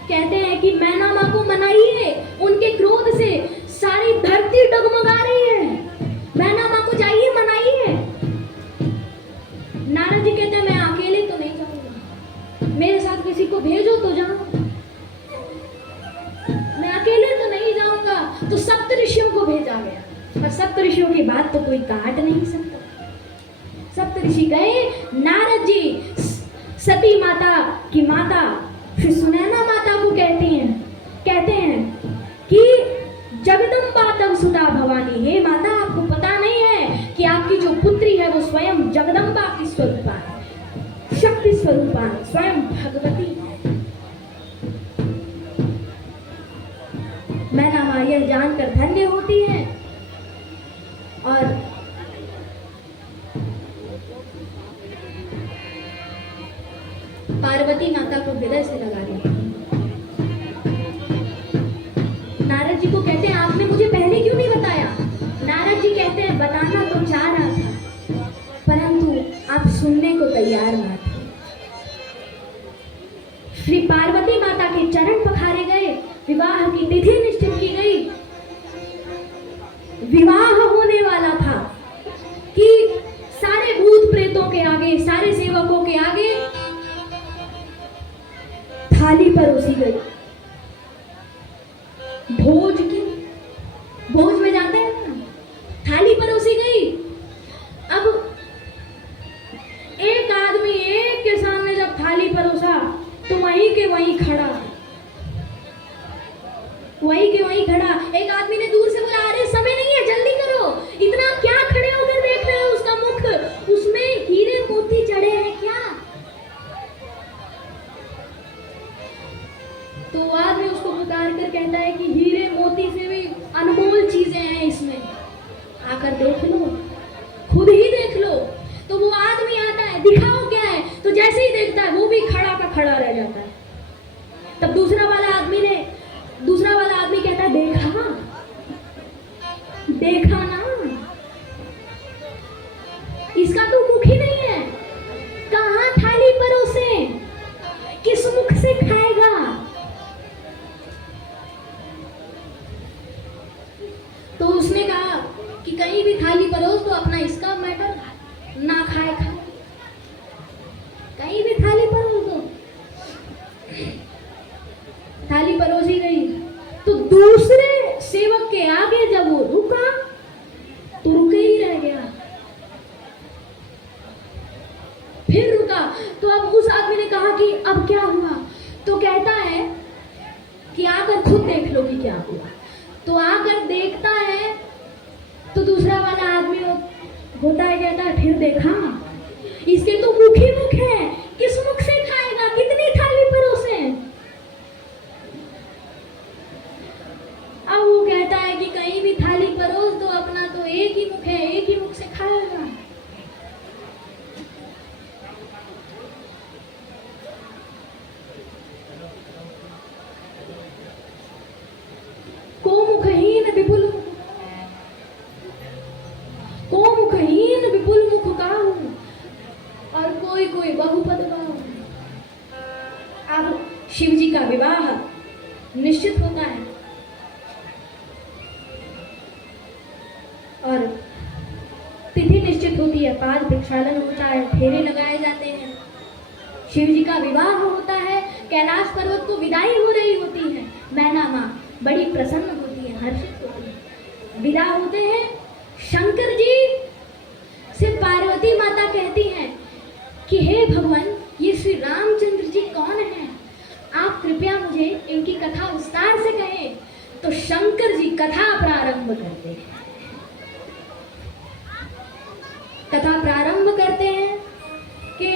कहते हैं कि मैना माँ को मनाइए, उनके क्रोध से सारी धरती डगमगा रही है, मैना माँ को जाइए मनाइए। नारद जी कहते हैं मैं अकेले तो नहीं जाऊंगा, मेरे साथ किसी को भेजो तो जाऊं, मैं अकेले तो नहीं जाऊंगा। तो सप्तऋषियों को भेजा गया, और सप्तऋषियों की बात तो कोई काट नहीं सकता। सप्तऋषि गए, नारद जी सती माता की माता श्री सुनैना माता को कहते हैं कि जगदम्बा तव सुता भवानी, हे माता आपको पता नहीं है कि आपकी जो पुत्री है वो स्वयं जगदम्बा की स्वरूपा है, शक्ति स्वरूपा है, स्वयं भगवती। मैना माँ यह जानकर धन्य होती है और पार्वती माता को हृदय से लगा लिया। नारद जी को कहते हैं आपने मुझे पहले क्यों नहीं बताया? नारद जी कहते हैं बताना तो चाह रहा था, परंतु आप सुनने को तैयार ना थे। श्री पार्वती माता के चरण पखारे गए, विवाह की तिथि निश्चित की गई। विवाह होने वाला था कि सारे भूत प्रेतों के आगे, सारे सेवकों के आगे थाली परोसी गई। भोज में जाते हैं ना, थाली परोसी गई। अब एक आदमी एक के सामने जब थाली परोसा तो वहीं के वहीं खड़ा, एक आदमी ने दूर से बोला, अरे समय नहीं है, जल्दी करो, इतना क्या खड़े होकर देख रहे हो? उसका मुख, उसमें हीरे मोती जड़े हैं क्या? तो आदमी उसको पुकार कर कहता है कि हीरे मोती से भी अनमोल चीजें हैं इसमें, आकर देख लो, खुद ही देख लो। तो वो आदमी आता है, दिखाओ क्या है? तो जैसे ही देखता है वो भी खड़ा का खड़ा रह जाता है। तब दूसरा वाला आदमी कहता है, देखा ना, इसका तो मुख ही नहीं है, कहाँ थाली परोसे, किस मुख से खाएगा? तो उसने कहा कि कहीं भी थाली परोस तो अपना इसका मैटर, ना खाए, कहीं भी थाली परोस दो। थाली परोसी गई तो दूसरे सेवक के आगे जब वो रुका तो रुके ही रह गया। फिर रुका तो अब उस आदमी ने कहा कि अब क्या हुआ? तो कहता है कि आकर खुद देख लो कि क्या हुआ। तो आकर देखता है तो दूसरा वाला आदमी होता है, कहता है फिर देखा, इसके तो मुख ही मुख है, किस मुख से खाएगा? कितनी थाली परोसे? अब वो कहता है कि कहीं भी थाली परोस दो, अपना तो एक ही मुख है, एक ही मुख से खाएगा। कोमुखहीन विपुल मुख काहू, और कोई बहुपद बाहु। अब शिव जी का विवाह निश्चित होता है और तिथि निश्चित होती है, पाद प्रक्षालन होता है, फेरे लगाए जाते हैं, शिव जी का विवाह होता है। कैलाश पर्वत को विदाई हो रही होती है। मैना माँ बड़ी प्रसन्न होती है, हर्षित होती है। विदा होते हैं, शंकर जी से पार्वती माता कहती हैं कि हे भगवान, ये श्री रामचंद्र जी कौन हैं? आप कृपया मुझे इनकी कथा विस्तार से कहें। तो शंकर जी कथा प्रारंभ करते हैं। कथा प्रारंभ करते हैं कि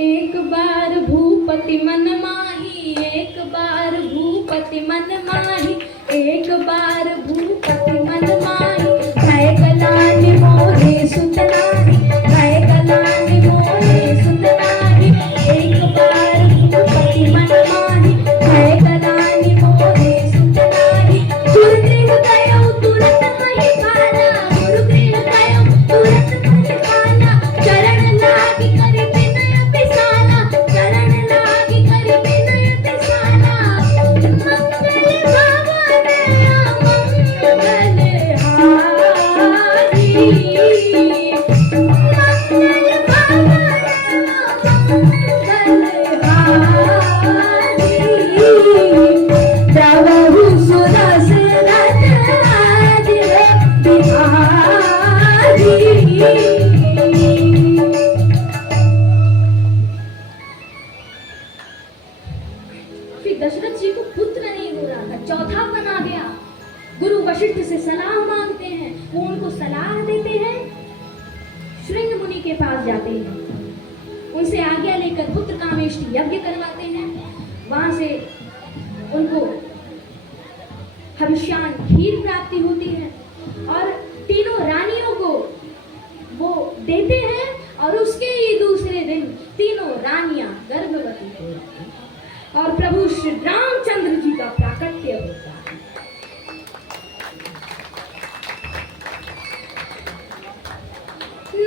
एक बार भूपति मन माही, एक बार भूपति मन माही, एक बार भूपति मन माही, भय कलानि मोहे सुतनाही, भय कलानि मोहे सुतनाही, एक बार भूपति मन माही, भय कलानि मोहे सुतनाही, गुरुगृह गयो तुरत महि भाला, गुरुगृह गयो तुरत महि भाला, चरण लागी करि विनय बिसाला, चरण लागी करि विनय बिसाला, मंगल भवन मंगल हारी, मंगल भवन मंगल हारी, द्रवहु सुरस रत्नादि बिहारी। श्री दशरथ जी को पुत्र नहीं हो रहा था, चौथा बना गया। गुरु वशिष्ठ से सलाह मांगते हैं, वो उनको सलाह देते हैं, श्रृंग मुनि के पास जाते हैं, उनसे आज्ञा लेकर पुत्र कामेष्टि यज्ञ करवाते हैं। वहां से उनको हविष्यान खीर प्राप्ति होती है और तीनों रानियों को वो देते हैं और उसके ही दूसरे दिन तीनों रानियां गर्भवती हो जाती हैं और प्रभु श्री रामचंद्र जी का प्राकट्य होता है।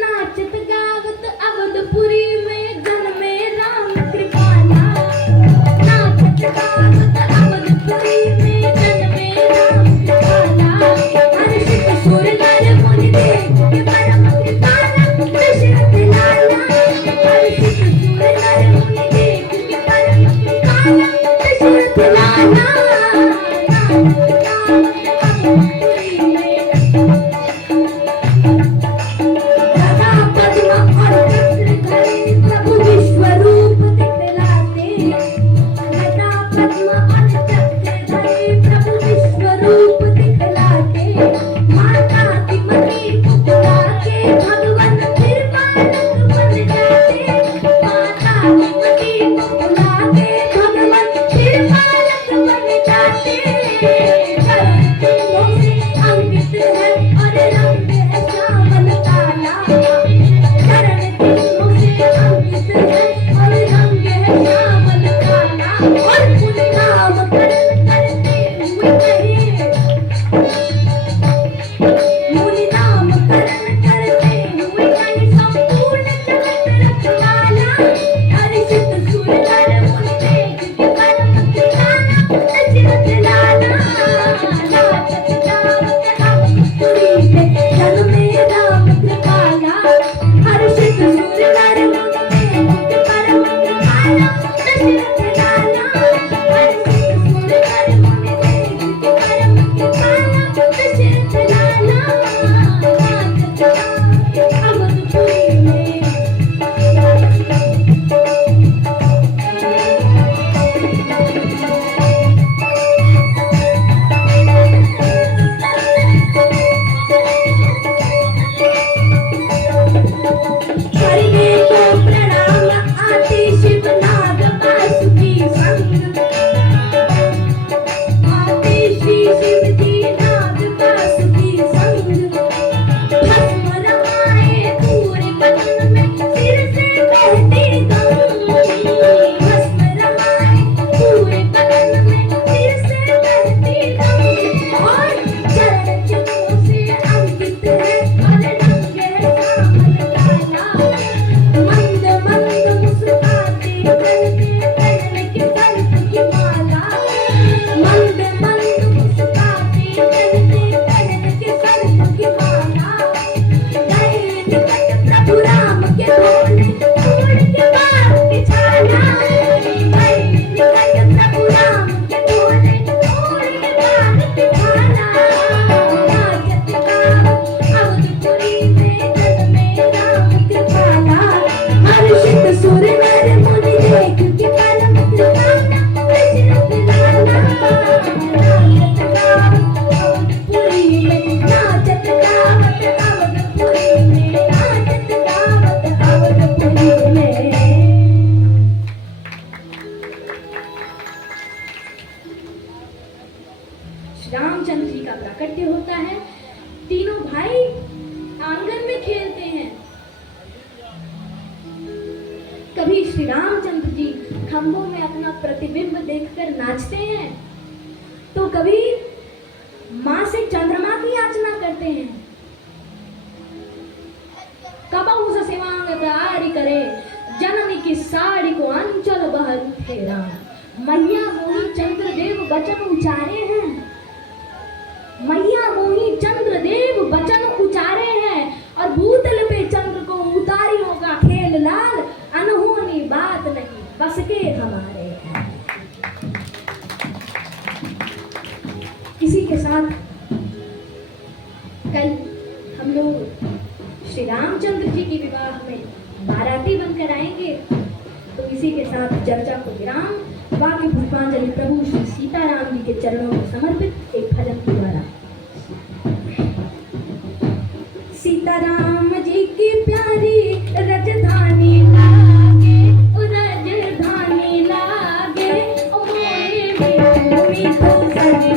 नाचत गावत अवधपुरी में जन्मे राम कृपाला, नाचत गावत अवधपुरी में जन्मे राम कृपाला, हर्षित सुर नर मुनि देख के परम कृपाला दशरथ लाला, हर्षित सुर नर मुनि देख के परम कृपाला दशरथ लाला, नाचत गावत अवधपुरी में प्रभु विश्वरूप दिखलाते, गदा पद्म और चक्र धरे प्रभु विश्वरूप दिखलाते, माता तिमती पुतला के भगवान फिर बालक बन जाते, माता तिमती पुतला के भगवान फिर बालक बन जाते, चरण तीनों से अंकित है और रंग है श्यामल काला, चरण तीनों से अंकित है और रंग है श्यामल काला, और पुण्य नामकरण करते हुए कहे, मुनि नामकरण करते हुए कहे संपूर्ण जगत रखवाला, हर्षित सुर नर मुनि देख के परम कृपाला दशरथ लाला, नाचत गावत अवधपुरी में जन्मे राम कृपाला, हर्षित सुर नर मुनि देख के परम कृपाला दशरथ लाला, हर्षित सुर नर मुनि देख के परम कृपाला दशरथ लाला, नाचत गावत अवधपुरी में। हरिये को प्रणाम आते शिव नाग वासुकी संग, आते श्री शिव जी नाग वासुकी संग, भस्म रमाए पूरे बदन में सिर से बहती गंग, भस्म रमाए पूरे बदन में सिर से बहती गंग, और चरण चिन्हों से अंकित है और रंग है श्यामल काला, मंद मंद मुस्कुराते करते कनन के सर्प की माला, मंद मंद मुस्कुराते करते कनन के सर्प की माला, गए निकट प्रभु राम के भोले छोड़ के बाग की छाला, गए निकट प्रभु राम के भोले छोड़ के बाग की छाला, नाचत गावत अवधपुरी में जन्मे राम कृपाला, हर्षित सुर नर मुनि देख के परम कृपाला दशरथ लाला, नाचत गावत अवधपुरी में, नाचत गावत अवधपुरी में, नाचत गावत अवधपुरी में। श्री रामचंद्र जी का प्राकट्य होता है, तीनों भाई आंगन में खेलते हैं, कभी श्री रामचंद्र जी खंभों में अपना प्रतिबिंब देखकर नाचते हैं, तो कभी माँ से चंद्रमा की याचना करते हैं, कबहू से सेवांग आरी करे जननी की साड़ी को अंचल बहल फेरा, मैया मोही चंद्रदेव वचन उचारे हैं, मैया मोही चंद्रदेव वचन उचारे हैं, और भूतल पे चंद्र को उतारियों का खेल लाल, अनहोनी बात नहीं बस के हमारे हैं। इसी के साथ कल हम लोग श्री रामचंद्र जी की विवाह में बाराती बनकर आएंगे, तो इसी के साथ चर्चा को विराम, बाकी पुष्पांजलि प्रभु श्री सीताराम जी के चरणों में समर्पित एक भजन के द्वारा। सीताराम जी की प्यारी राजधानी लागे, राजधानी लागे, ओ मोरे मीठू मीठू सजनी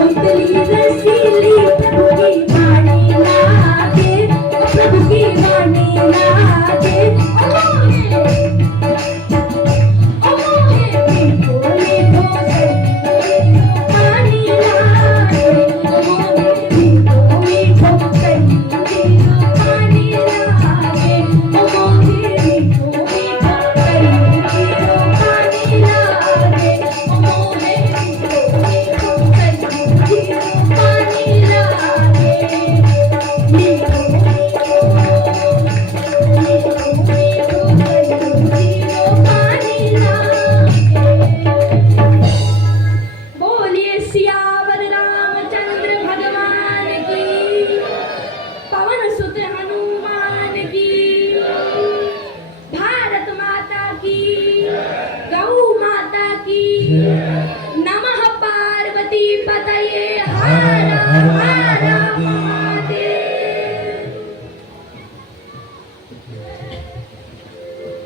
इतनी रसीली प्रभु की वाणी लागे, प्रभु की वाणी लागे। ओ मोहे मीठो मीठो संगीत पानी लागे, ओ मोहे मीठो मीठो संगीत पानी लागे, ओ मोहे मीठो मीठो संगीत पानी लागे, ओ मोहे मीठो मीठो संगीत पानी लागे। मीठो मीठो मीठो मीठो संगीत पानी लागे। बोलिए सियावर रामचंद्र भगवान की, पवन सुत हनुमान की, भारत माता की, गौ माता की।